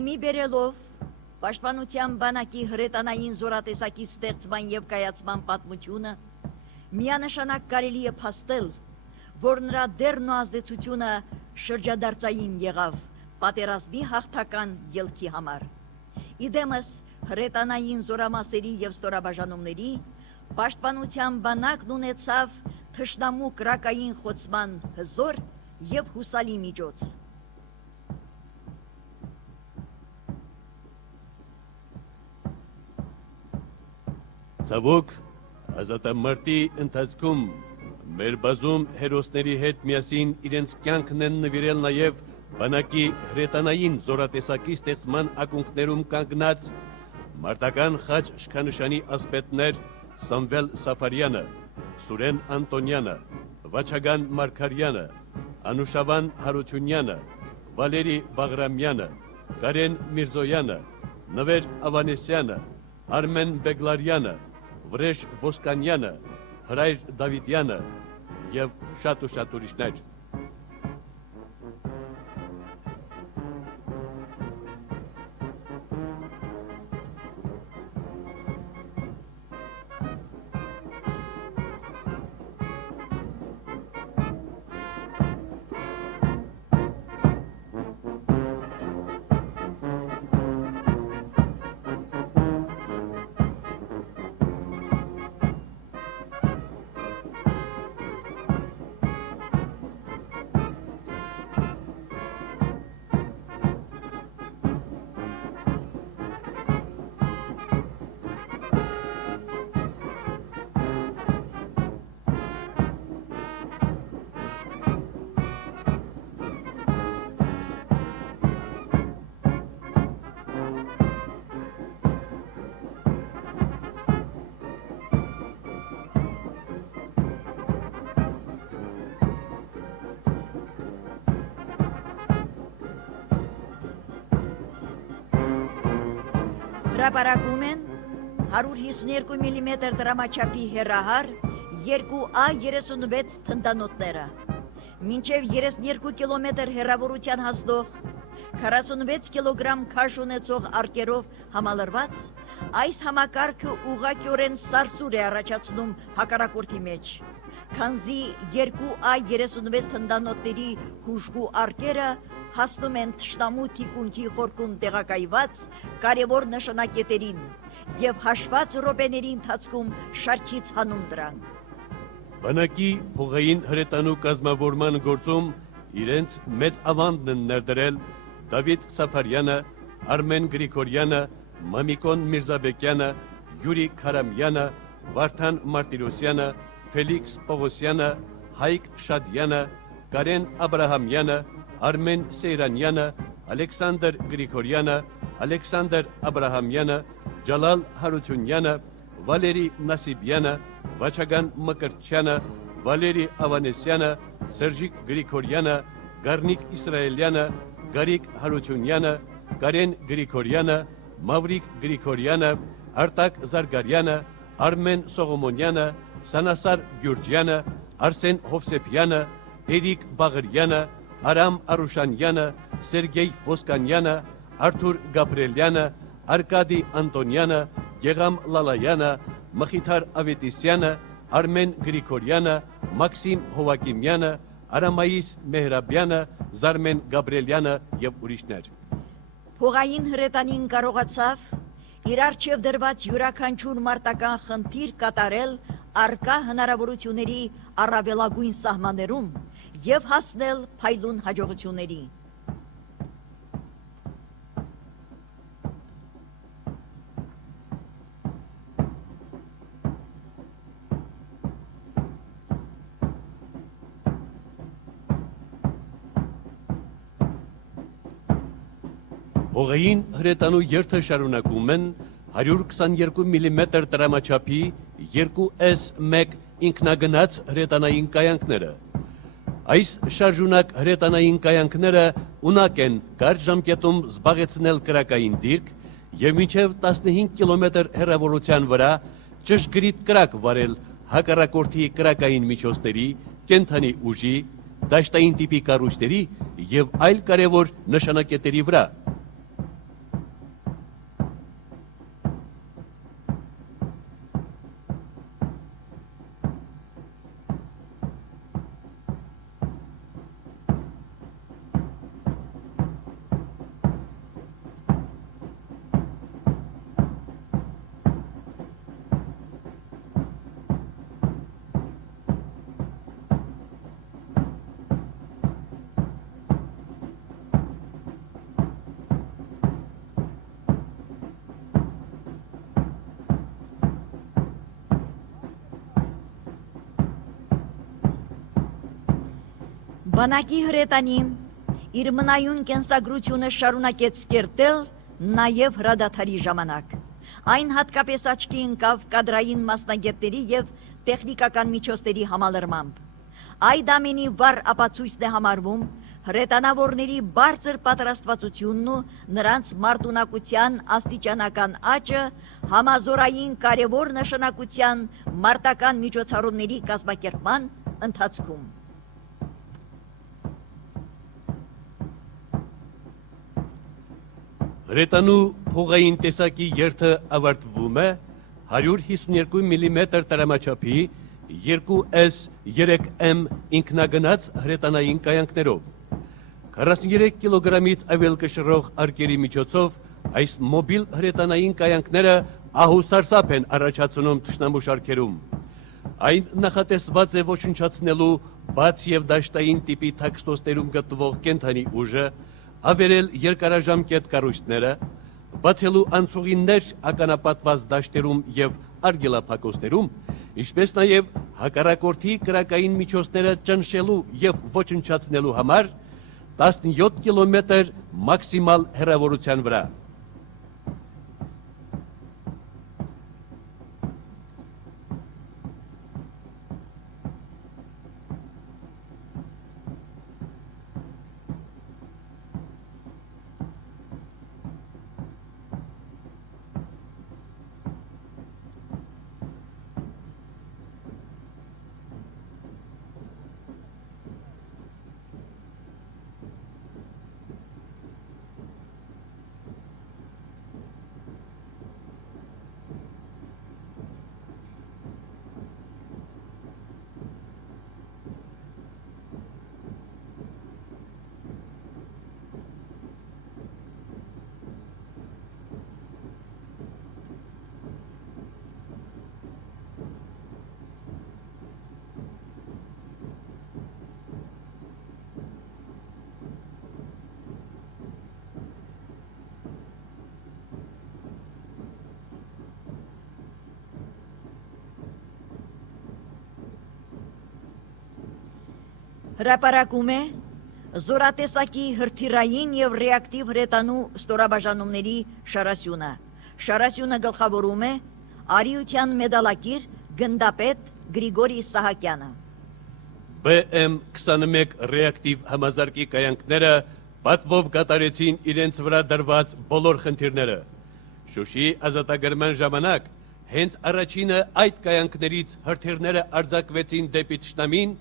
Իմի բերելով պաշտպանության բանակի հրետանային զորատեսակի ստեղծման եւ կայացման պատմությունը, միանշանակ կարելի է փաստել, որ նրա դերն ու ազդեցությունը շրջադարձային եղավ պատերազմի հաղթական ելքի համար։ Իդեմս հրետանային զորամասերի եւ ստորաբաժանումների պաշտպանության բանակն ունեցավ թշնամու կրակային խոցման հզոր եւ հուսալի միջոց։ Ցավոք, ազատամարտի ընթացքում մեր բազում հերոսների հետ միասին իրենց կյանքն են նվիրել նաեւ բանակի հրետանային զորատեսակի ստեղծման ակունքներում կանգնած մարտական խաչ շքանշանի ասպետներ Սամվել Սաֆարյանը, Սուրեն Անտոնյանը, Վաչագան Մարգարյանը, Անուշավան Հարությունյանը, Վալերի Բաղրամյանը, Կարեն Միրզոյանը, Նվեր Ավանեսյանը, Արմեն Բեգլարյանը, Վրեժ Ոսկանյանը, Հրայր Դավիդյանը եւ շատ ուրիշներ։ Հրապարակում են 152 մմ դրամաչափի հեռահար 2A36 թնդանոթները, մինչև 32 կիլոմետր հեռավորության հասնող 46 կիլոգրամ քաշ ունեցող արկերով համալրված, այս համակարգը ուղղակիորեն սարսուր է առաջացնում հակառակորդի մեջ, քանզի 2A36 թնդանոթների հուժկու արկերը հասնում են թշնամու թիկունքի խորքում տեղակայված կարևոր նշանակետերին և հաշված րոպեների ընթացքում շարքից հանում դրանք։ Բանակի փողային հրետանու կազմավորման գործում իրենց մեծ ավանդն են ներդրել Դավիթ Սաֆարյանը, Արմեն Գրիգորյանը, Մամիկոն Միրզաբեկյանը, Յուրի Քարամյանը, Վարդան Մարտիրոսյանը, Ֆելիքս Պողոսյանը, Հայկ Շադյանը, Կարեն Աբրահամյանը, Արմեն Սեյրանյանը, Ալեքսանդր Գրիգորյանը, Ալեքսանդր Աբրահամյանը, Ջալալ Հարությունյանը, Վալերի Նասիբյանը, Վաչագան Մկրտչյանը, Վալերի Ավանեսյանը, Սերժիկ Գրիգորյանը, Գառնիկ Իսրայելյանը, Գարիկ Հարությունյանը, Կարեն Գրիգորյանը, Մավրիկ Գրիգորյանը, Արտակ Զարգարյանը, Արմեն Սողոմոնյանը, Սանասար Գյուրջյանը, Արսեն Հովսեփյանը, Էրիկ Բաղարյանը, Արամ Արուշանյանը, Սերգեյ Ոսկանյանը, Արթուր Գաբրելյանը, Արկադի Անտոնյանը, Գեգամ Լալայանը, Մխիթար Ավետիսյանը, Արմեն Գրիգորյանը, Մաքսիմ Հովակիմյանը, Արամայիս Մեհրաբյանը, Զարմեն Գաբրելյանը և ուրիշներ։ Փողային հրետանին կարողացավ իր առջև դրված յուրաքանչյուր մարտական խնդիր կատարել առկա հնարավորությունների առավելագույն սահմաններում և հասնել փայլուն հաջողությունների։ Փողային հրետանու երթը շարունակում են 122 մմ տրամաչափի 2S1 ինքնագնաց հրետանային կայանքները։ Այս շարժունակ հրետանային կայանքները ունակ են կարճ ժամկետում զբաղեցնել կրակային դիրք և մինչև 15 կիլոմետր հեռավորության վրա ճշգրիտ կրակ վարել հակառակորդի կրակային միջոցների, կենդանի ուժի, դաշտային տիպի կառույցների և այլ կարևոր նշանակետերի վրա։ Բանակի հրետանին իր մնայուն կենսագրությունը շարունակեց կերտել նաև հրադադարի ժամանակ։ Այն հատկապես աչքի ընկավ կադրային մասնագետների և տեխնիկական միջոցների համալրմամբ։ Այդ ամենի վառ ապացույցն է համարվում հրետանավորների բարձր պատրաստվածությունն ու նրանց մարտունակության աստիճանական աճը համազորային կարևոր նշանակության մարտական միջոցառումների կազմակերպման ընթացքում։ Հրետանու փողային տեսակի երթը ավարտվում է 152 մմ տրամաչափի 2S3M ինքնագնաց հրետանային կայանքներով։ 43 կիլոգրամից ավել կշռող արկերի միջոցով այս մոբիլ հրետանային կայանքները ահուսարսափ են առաջացնում թշնամու շարքերում։ Այն նախատեսված է ոչնչացնելու բաց և դաշտային տիպի թաքստոցներում գտնվող կենդանի ուժը, ավերել երկարաժամկետ կառույցները, բացելու անցուղիներ ականապատված դաշտերում և արգելափակոցներում, ինչպես նաև հակառակորդի կրակային միջոցները ճնշելու և ոչնչացնելու համար 17 կիլոմետր մաքսիմալ հեռավորության վրա։ Հրապարակում է զորատեսակի հրթիռային եւ ռեակտիվ հրետանու ստորաբաժանումների շարասյունը։ Շարասյունը գլխավորում է Արիության մեդալակիր գնդապետ Գրիգորի Սահակյանը։ BM-21 ռեակտիվ համազարգի կայանքները պատվով կատարեցին իրենց վրա դրված բոլոր խնդիրները։ Շուշի ազատագրման ժամանակ հենց առաջինը այդ կայանքներից հրթիռները արձակվեցին դեպի թշնամին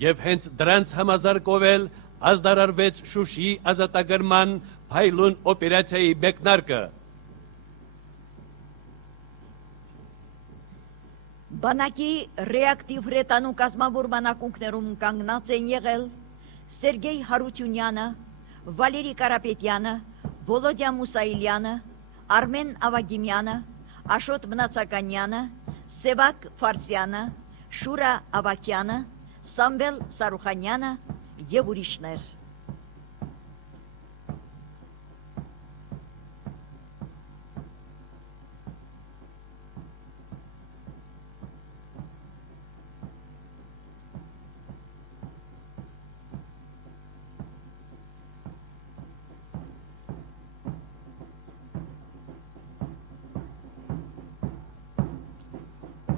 եւ հենց դրանց համազարգով էլ ազդարարվեց Շուշի ազատագրման փայլուն օպերացիայի մեկնարկը։ Բանակի ռեակտիվ հրետանու կազմավորման ակունքներում կանգնած են եղել Սերգեյ Հարությունյանը, Վալերի Կարապետյանը, Վոլոդյա Մուսայիլյանը, Արմեն Ավագիմյանը, Աշոտ Մնացականյանը, Սևակ Ֆարսյանը, Շուրա Ավակյանը, Սամվել Սարուխանյանը եւ ուրիշներ։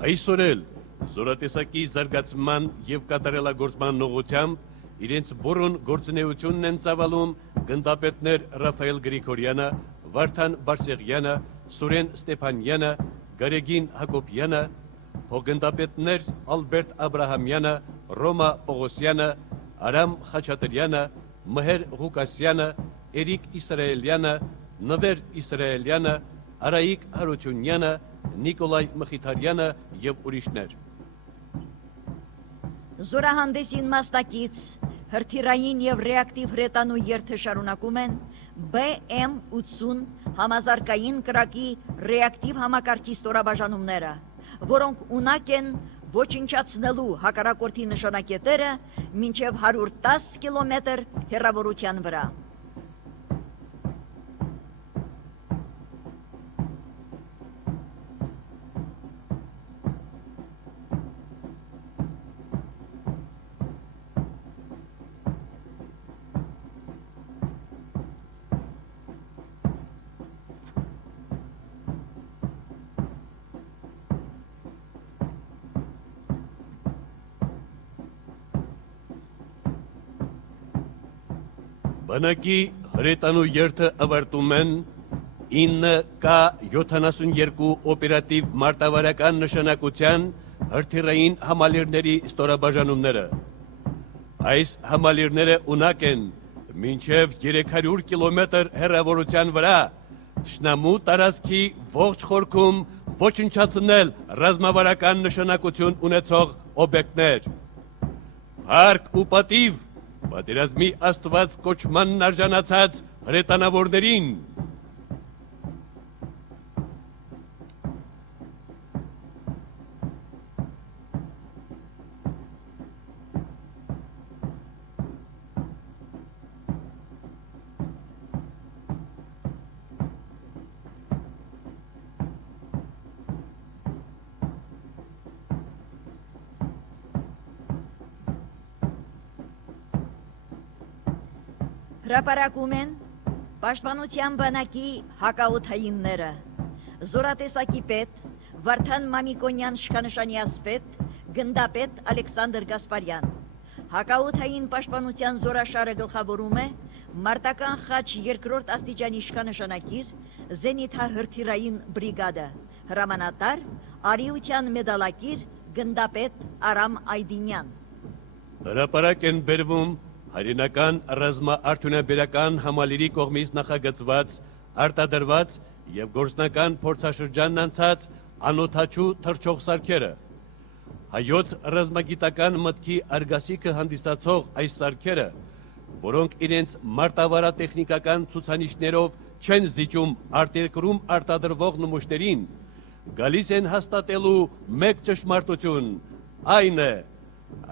Այսօր էլ զորատեսակի զարգացման եւ կատարելագործման ուղղությամբ իրենց բուրըն գործունեությունն են ծավալում գնդապետներ Ռաֆայել Գրիգորյանը, Վարդան Բարսեղյանը, Սուրեն Ստեփանյանը, Գարեգին Հակոբյանը, փոխգնդապետներ Ալբերտ Աբրահամյանը, Ռոմա Պողոսյանը, Արամ Խաչատրյանը, Մհեր Ղուկասյանը, Էրիկ Իսրայելյանը, Նվեր Իսրայելյանը, Արայիկ Հարությունյանը, Նիկոլայ Մխիթարյանը եւ ուրիշներ։ Զորահանդեսին մասնակից հրթիռային եւ ռեակտիվ հրետանու երթը շարունակում են BM-80 համազարգային կրակի ռեակտիվ համակարգի ստորաբաժանումները, որոնք ունակ են ոչնչացնելու հակառակորդի նշանակետերը մինչև 110 կիլոմետր հեռավորության վրա։ Բանակի հրետանու երթը ավարտում են 9K72 օպերատիվ մարտավարական նշանակության հրթիռային համալիրների ստորաբաժանումները։ Այս համալիրները ունակ են մինչև 300 կիլոմետր հեռավորության վրա թշնամու տարածքի ողջ խորքում ոչնչացնել ռազմավարական նշանակություն ունեցող օբյեկտներ։ Փառք ու պատիվ պատերազմի աստված կոչմանն արժանացած հրետանավորներին։ Հրապարակում են պաշտպանության բանակի հակաօդայինները, զորատեսակի պետ Վարդան Մամիկոնյան իշխանշանի ասպետ, գնդապետ Ալեքսանդր Գասպարյան։ Հակաօդային պաշտպանության զորաշարը գլխավորում է Մարտական խաչ 2-րդ աստիճանի իշխանշանակիր զենիթահրթիռային բրիգադը, հրամանատար Արիության մեդալակիր գնդապետ Արամ Այդինյան։ Հրապարակ են բերվում հայրենական ռազմաարդյունաբերական համալիրի կողմից նախագծված, արտադրված եւ գործնական փորձաշրջանն անցած անօթաչու թռչող սարքերը։ Հայոց ռազմագիտական մտքի արգասիքը հանդիսացող այս սարքերը, որոնք իրենց մարտավարատեխնիկական ցուցանիշներով չեն զիջում արտերկրում արտադրվող նմուշներին, գալիս են հաստատելու մեկ ճշմարտություն, այն է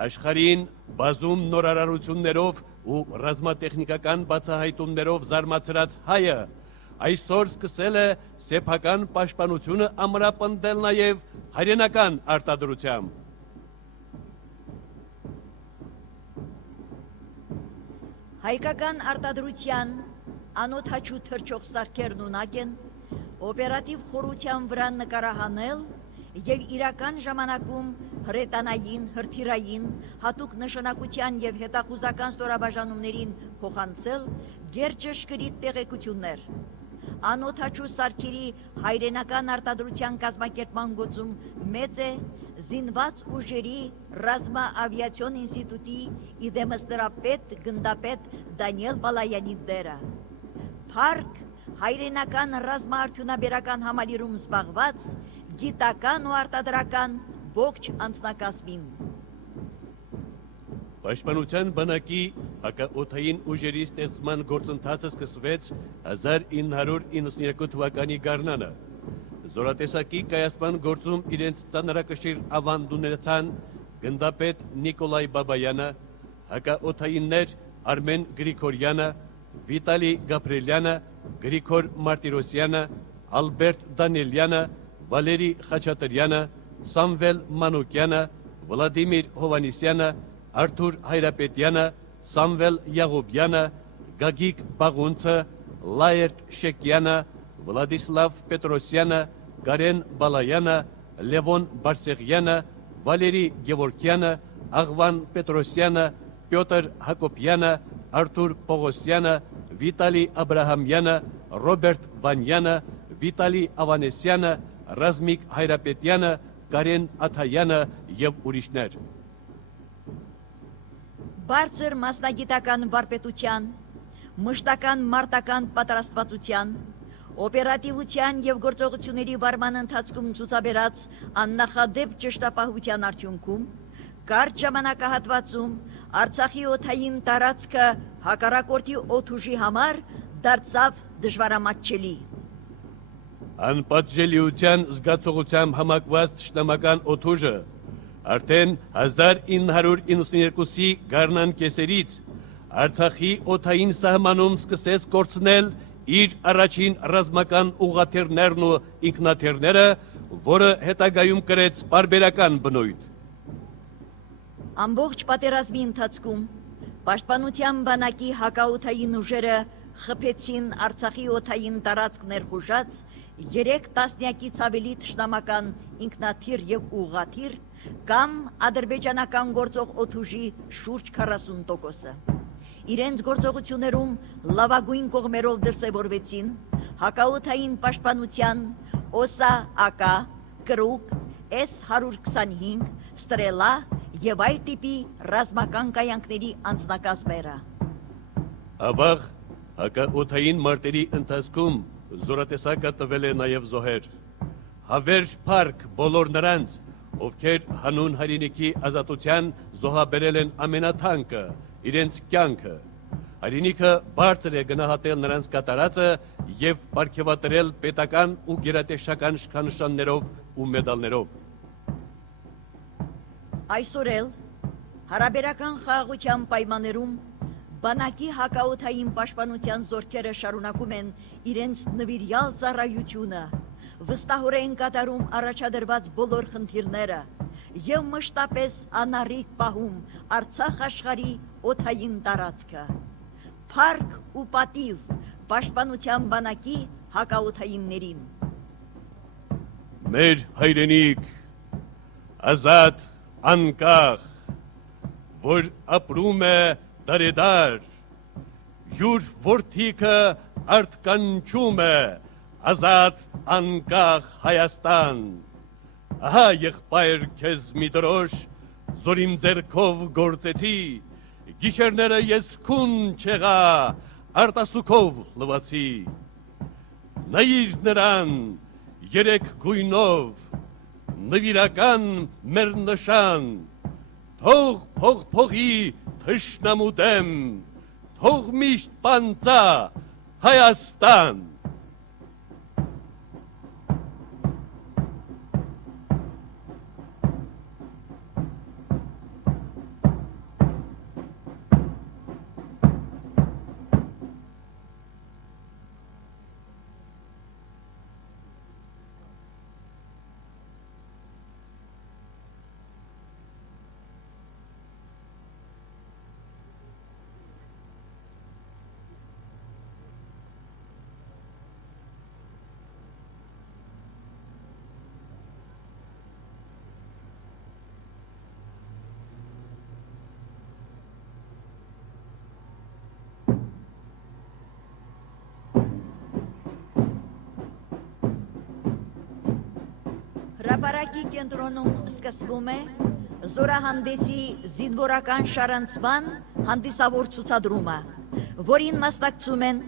աշխարհին բազում նորարարություններով ու ռազմատեխնիկական բացահայտումներով զարմացրած հայը այսօր սկսել է սեփական պաշտպանությունը ամրապնդել նաև հայրենական արտադրությամբ։ Հայկական արտադրության անօթաչու թրջող սարքերն ունակ են օպերատիվ խորության վրա նկարահանել եւ իրական ժամանակում հրետանային, հրթիռային, հատուկ նշանակության եւ հետախուզական ստորաբաժանումներին փոխանցել գերջշկրիտ տեղեկություններ։ Անօթաչու սարքերի հայրենական արտադրության կազմակերպման գործում մեծ է զինված ուժերի ռազմաավիացիոն ինստիտուտի իդեմստրապետ գնդապետ Դանիել Բալայանի դերը։ Փարք հայրենական ռազմաարդյունաբերական համալիրում զբաղված գիտական ու արտադրական ողջ անձնակազմին։ Պաշտպանության բանակի հակաօդային ուժերի ստեղծման գործընթացը սկսվեց 1992 թվականի գարնանը։ Զորատեսակի կայացման գործում իրենց ծանրակշիռ ավանդ ունեցան գնդապետ Նիկոլայ Բաբայանը, հակաօդայիններ Արմեն Գրիգորյանը, Վիտալի Գաբրելյանը, Գրիգոր Մարտիրոսյանը, Ալբերտ Դանիելյանը, Վալերի Խաչատրյանը, Սամվել Մանուկյանը, Վլադիմիր Հովանիսյանը, Արթուր Հայրապետյանը, Սամվել Յաղոբյանը, Գագիկ Բաղունցը, Լայերտ Շեկյանը, Վլադիսլավ Պետրոսյանը, Գարեն Բալայանը, Լևոն Բարսեղյանը, Վալերի Գևորգյանը, Աղվան Պետրոսյանը, Պյոտր Հակոբյանը, Արթուր Պողոսյանը, Վիտալի Աբրահամյանը, Ռոբերտ Վանյանը, Վիտալի Ավանեսյանը, Ռազմիկ Հայրապետյանը, Կարեն Աթայանը եւ ուրիշներ։ Բարձր մասնագիտական վարպետության, մշտական մարտական պատրաստվածության, օպերատիվության եւ գործողությունների վարման ընթացքում ցուցաբերած աննախադեպ ճշտապահության արդյունքում կարճ ժամանակահատվածում Արցախի օդային տարածքը հակառակորդի օդուժի համար դարձավ դժվարամատչելի։ Անպատժելիության զգացողությամբ համակված թշնամական օդուժը արդեն 1992-ի գարնան կեսերից Արցախի օդային սահմանում սկսեց կորցնել իր առաջին ռազմական ուղղաթիռներն ու ինքնաթիռները, որը հետագայում կրեց պարբերական բնույթ։ Ամբողջ պատերազմի ընթացքում պաշտպանության բանակի հակաօդային ուժերը խփեցին Արցախի օդային տարածք ներխուժած 3 տասնյակից ավելի թշնամական ինքնաթիռ եւ ուղղաթիռ կամ ադրբեջանական գործող օդուժի շուրջ 40%-ը։ Իրենց գործողություններում լավագույն կողմերով դրսևորվեցին հակաօդային պաշտպանության ՕՍԱ-ԱԿ, կրուկ, S-125, Ստրելա եւ այլ տիպի ռազմական կայանքների անձնակազմերը։ Ավաղ հակաօդային մարտերի ընթացքում զորատեսակը տվել է նաև զոհեր։ Հավերժ փառք բոլոր նրանց, ովքեր հանուն հայրենիքի ազատության զոհաբերել են ամենաթանկը, իրենց կյանքը։ Հայրենիքը բարձր է գնահատել նրանց կատարածը եւ պարգևատրել պետական ու գերատեսչական շքանշաններով ու մեդալներով։ Այսօր էլ հարաբերական խաղաղության պայմաններում բանակի հակաօդային պաշտպանության զորքերը շարունակում են իրենց նվիրյալ ծառայությունը, վստահորեն կատարում առաջադրված բոլոր խնդիրները եւ մշտապես անառիկ պահում Արցախ աշխարհի օդային տարածքը։ Փառք ու պատիվ պաշտպանության բանակի հակաօդայիններին։ Մեր հայրենիք, ազատ, անկախ, որ ապրում է դարեդար, յուր որդիքը արտկանչում է ազատ անկախ Հայաստան։ Ահա եղբայր քեզ մի դրոշ, զորիմ ձեռքով գործեցի, գիշերները ես քուն չեղա, արտասուքով լվացի։ Նայիր նրան երեք գույնով, նվիրական մեր նշան, թող փողի թշնամու դեմ, թող միշտ պանծա Հայաստան։ Հրապարակի կենտրոնում սկսվում է զորահանդեսի զինվորական շարանցման հանդիսավոր ցուցադրումը, որին մասնակցում են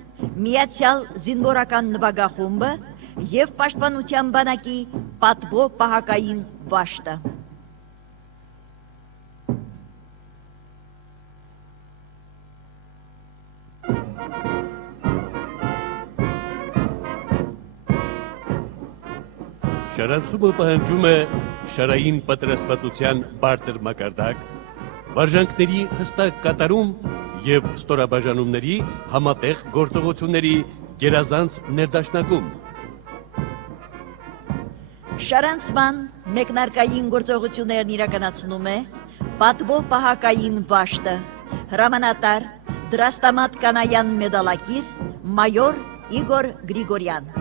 Միացյալ զինվորական նվագախումբը եւ Պաշտպանության բանակի պատվո պահակային վաշտը։ Շարանցումը պահանջում է շարային պատրաստվածության բարձր մակարդակ, վարժանքների հստակ կատարում եւ ստորաբաժանումների համատեղ գործողությունների գերազանց ներդաշնակում։ Շարանցման մեկնարկային գործողություններն իրականացնում է պատվո պահակային վաշտը, հրամանատար Դրաստամատ Կանայան մեդալակիր մայոր Իգոր Գրիգորյան։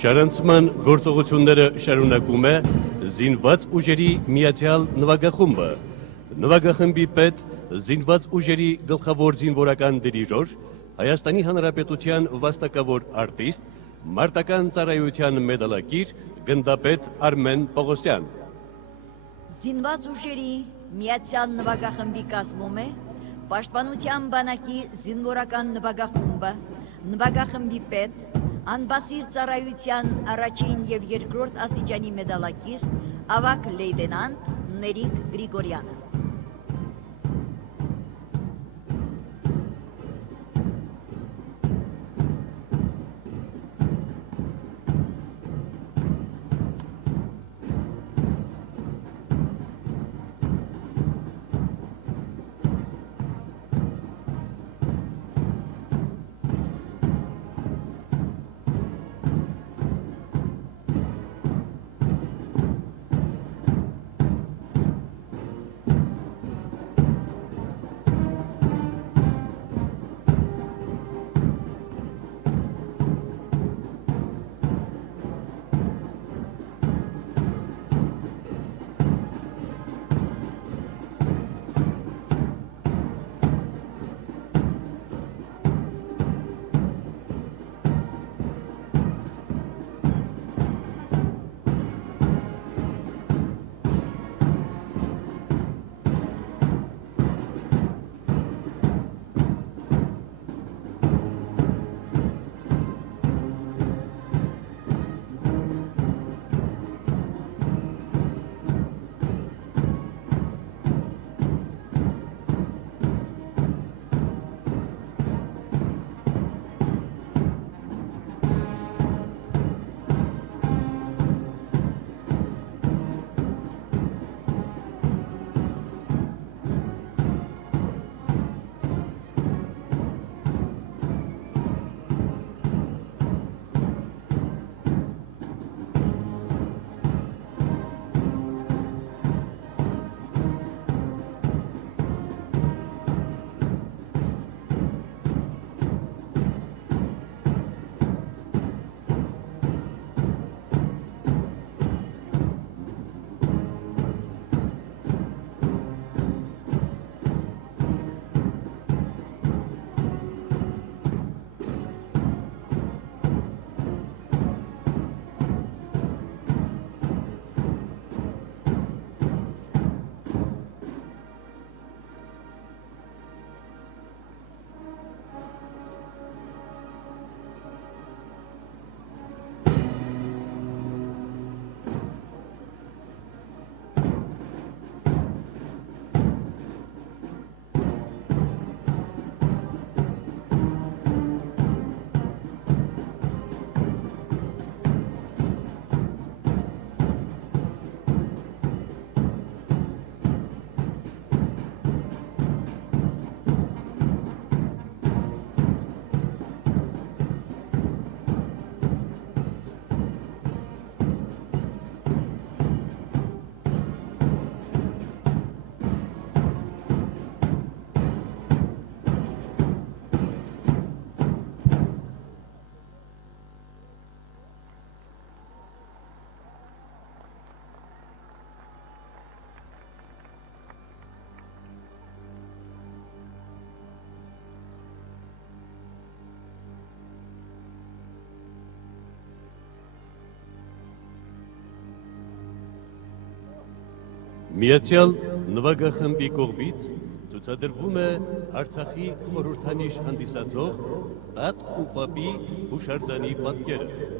Շարանցման գործողությունները շարունակում է զինված ուժերի միացյալ նվագախումբը։ Նվագախմբի պետ զինված ուժերի գլխավոր զինվորական դիրիժոր, Հայաստանի Հանրապետության վաստակավոր արտիստ, մարտական ծառայության մեդալակիր գնդապետ Արմեն Պողոսյան։ Զինված ուժերի միացյալ նվագախմբի կազմում է Պաշտպանության բանակի զինվորական նվագախումբը, նվագախմբի պետ, անբասիր ծառայության առաջին և երկրորդ աստիճանի մեդալակիր, ավագ լեյտենանտ Ներիկ Գրիգորյանը։ Միացյալ նվագախմբի կողմից ցուցադրվում է Արցախի խորհրդանիշ հանդիսացող Տատ ու Պապի հուշարձանի պատկերը։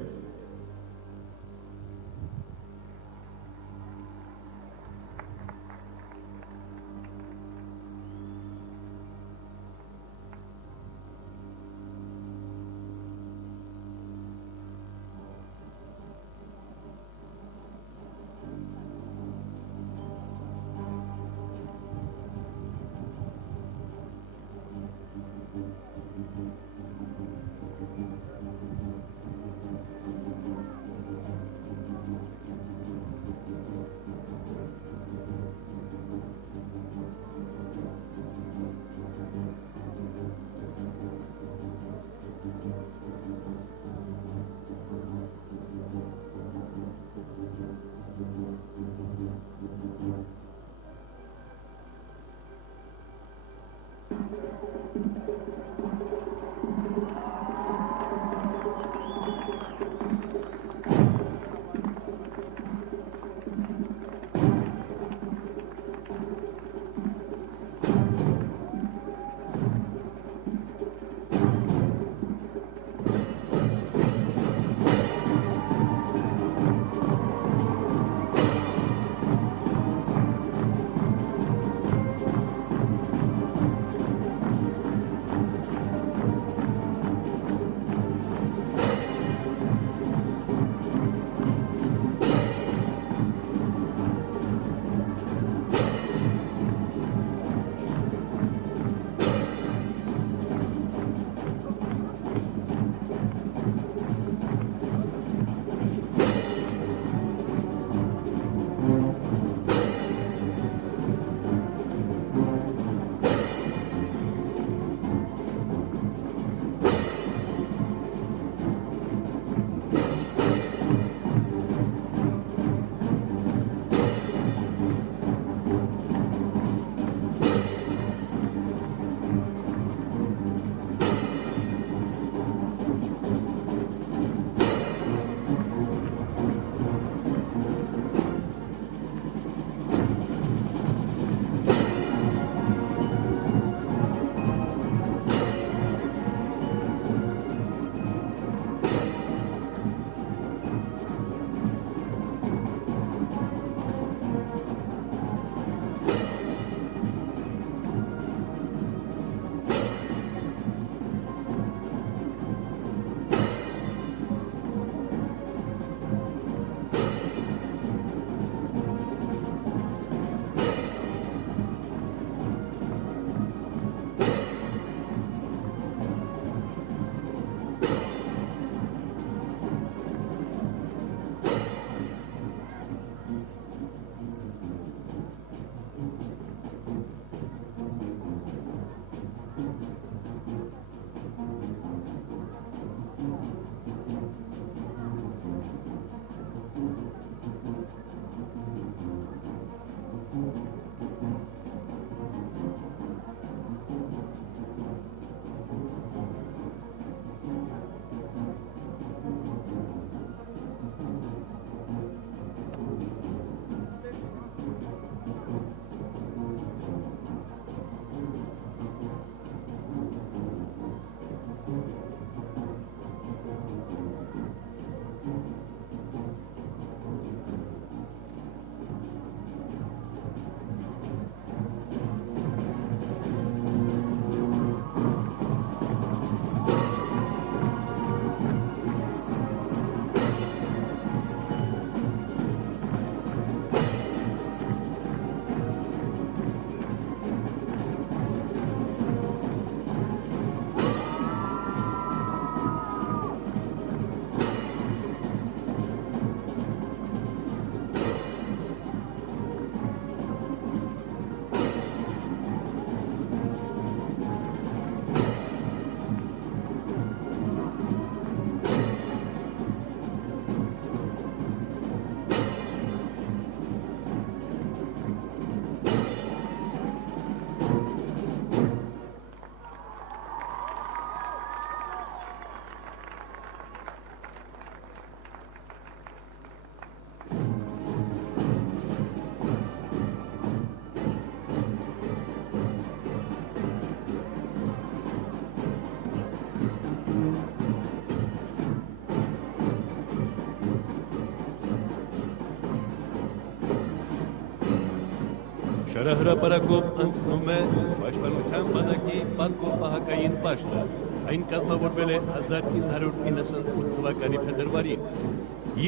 Շարահրապարակով անցնում է Պաշտպանության բանակի պատգոպահակային պաշտը։ Այն կազմավորվել է 1998 թվականի փետրվարին։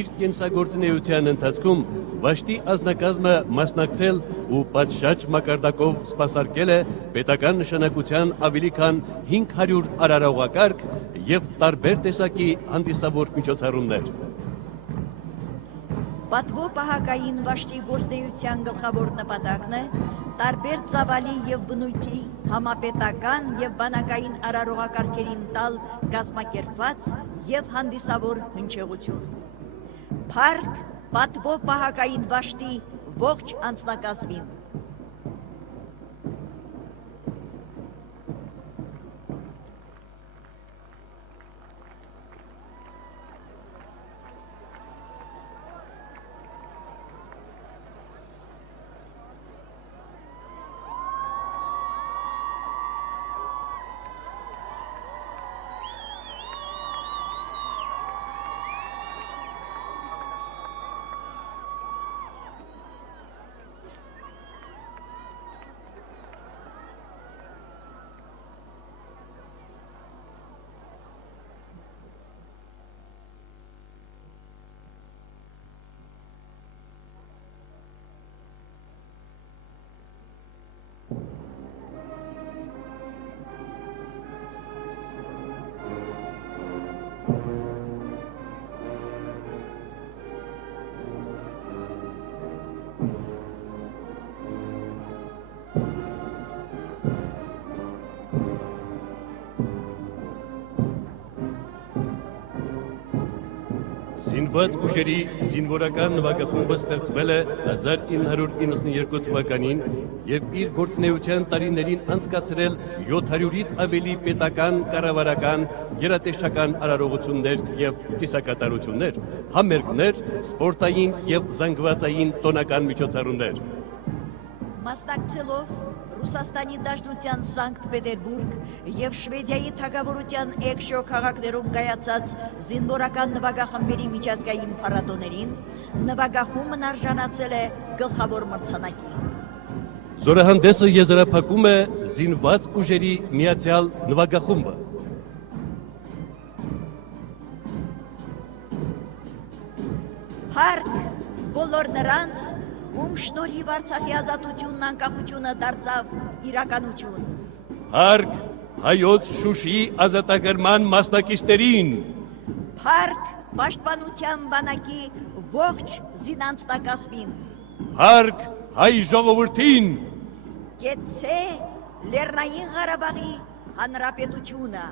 Իր կենսագործունեության ընթացքում Վաշտի ազնագազմը մասնակցել ու պատշաճ մակարդակով սպասարկել է պետական նշանակության ավելի քան 500 արարողակարգ եւ տարբեր տեսակի հանդիսավոր միջոցառումներ։ Պատվո պահակային Վաշտի գործնեության գլխավոր նպատակն է տարբեր ծավալի եւ բնույթի համապետական եւ բանակային արարողակարգերին տալ կազմակերպված եւ հանդիսավոր հնչեղություն։ Փառք պատվո պահակային Վաշտի ողջ անձնակազմին։ զինված ուժերի զինվորական նվագախումբը ստեղծվել է 1992 թվականին եւ իր գործունեության տարիներին անցկացրել 700-ից ավելի պետական, կառավարական, գերատեսչական արարողություններ եւ ծիսակատարություններ, համերգներ, սպորտային եւ զանգվածային տոնական միջոցառումներ։ Մասնակցելով Ռուսաստանի Դաշնության Սանկտ Պետերբուրգ եւ Շվեդիայի թագավորության Էքշո քաղաքներում կայացած զինվորական նվագախմբերի միջազգային փառատոներին նվագախումբն արժանացել է գլխավոր մրցանակի։ Զորահանդեսը եզրափակում է զինված ուժերի միացյալ նվագախումբը։ Հարկ բոլոր նրանց, ում շնորհիվ Արցախի ազատությունն անկախությունը դարձավ իրականություն։ Հարկ հայոց Շուշիի ազատագրման մասնակիցներին, Հարկ պաշտպանության բանակի ողջ զինանցնակազմին։ հարկ հայ ժողովրդին, Գեցե Լեռնային Ղարաբաղի Հանրապետությունը։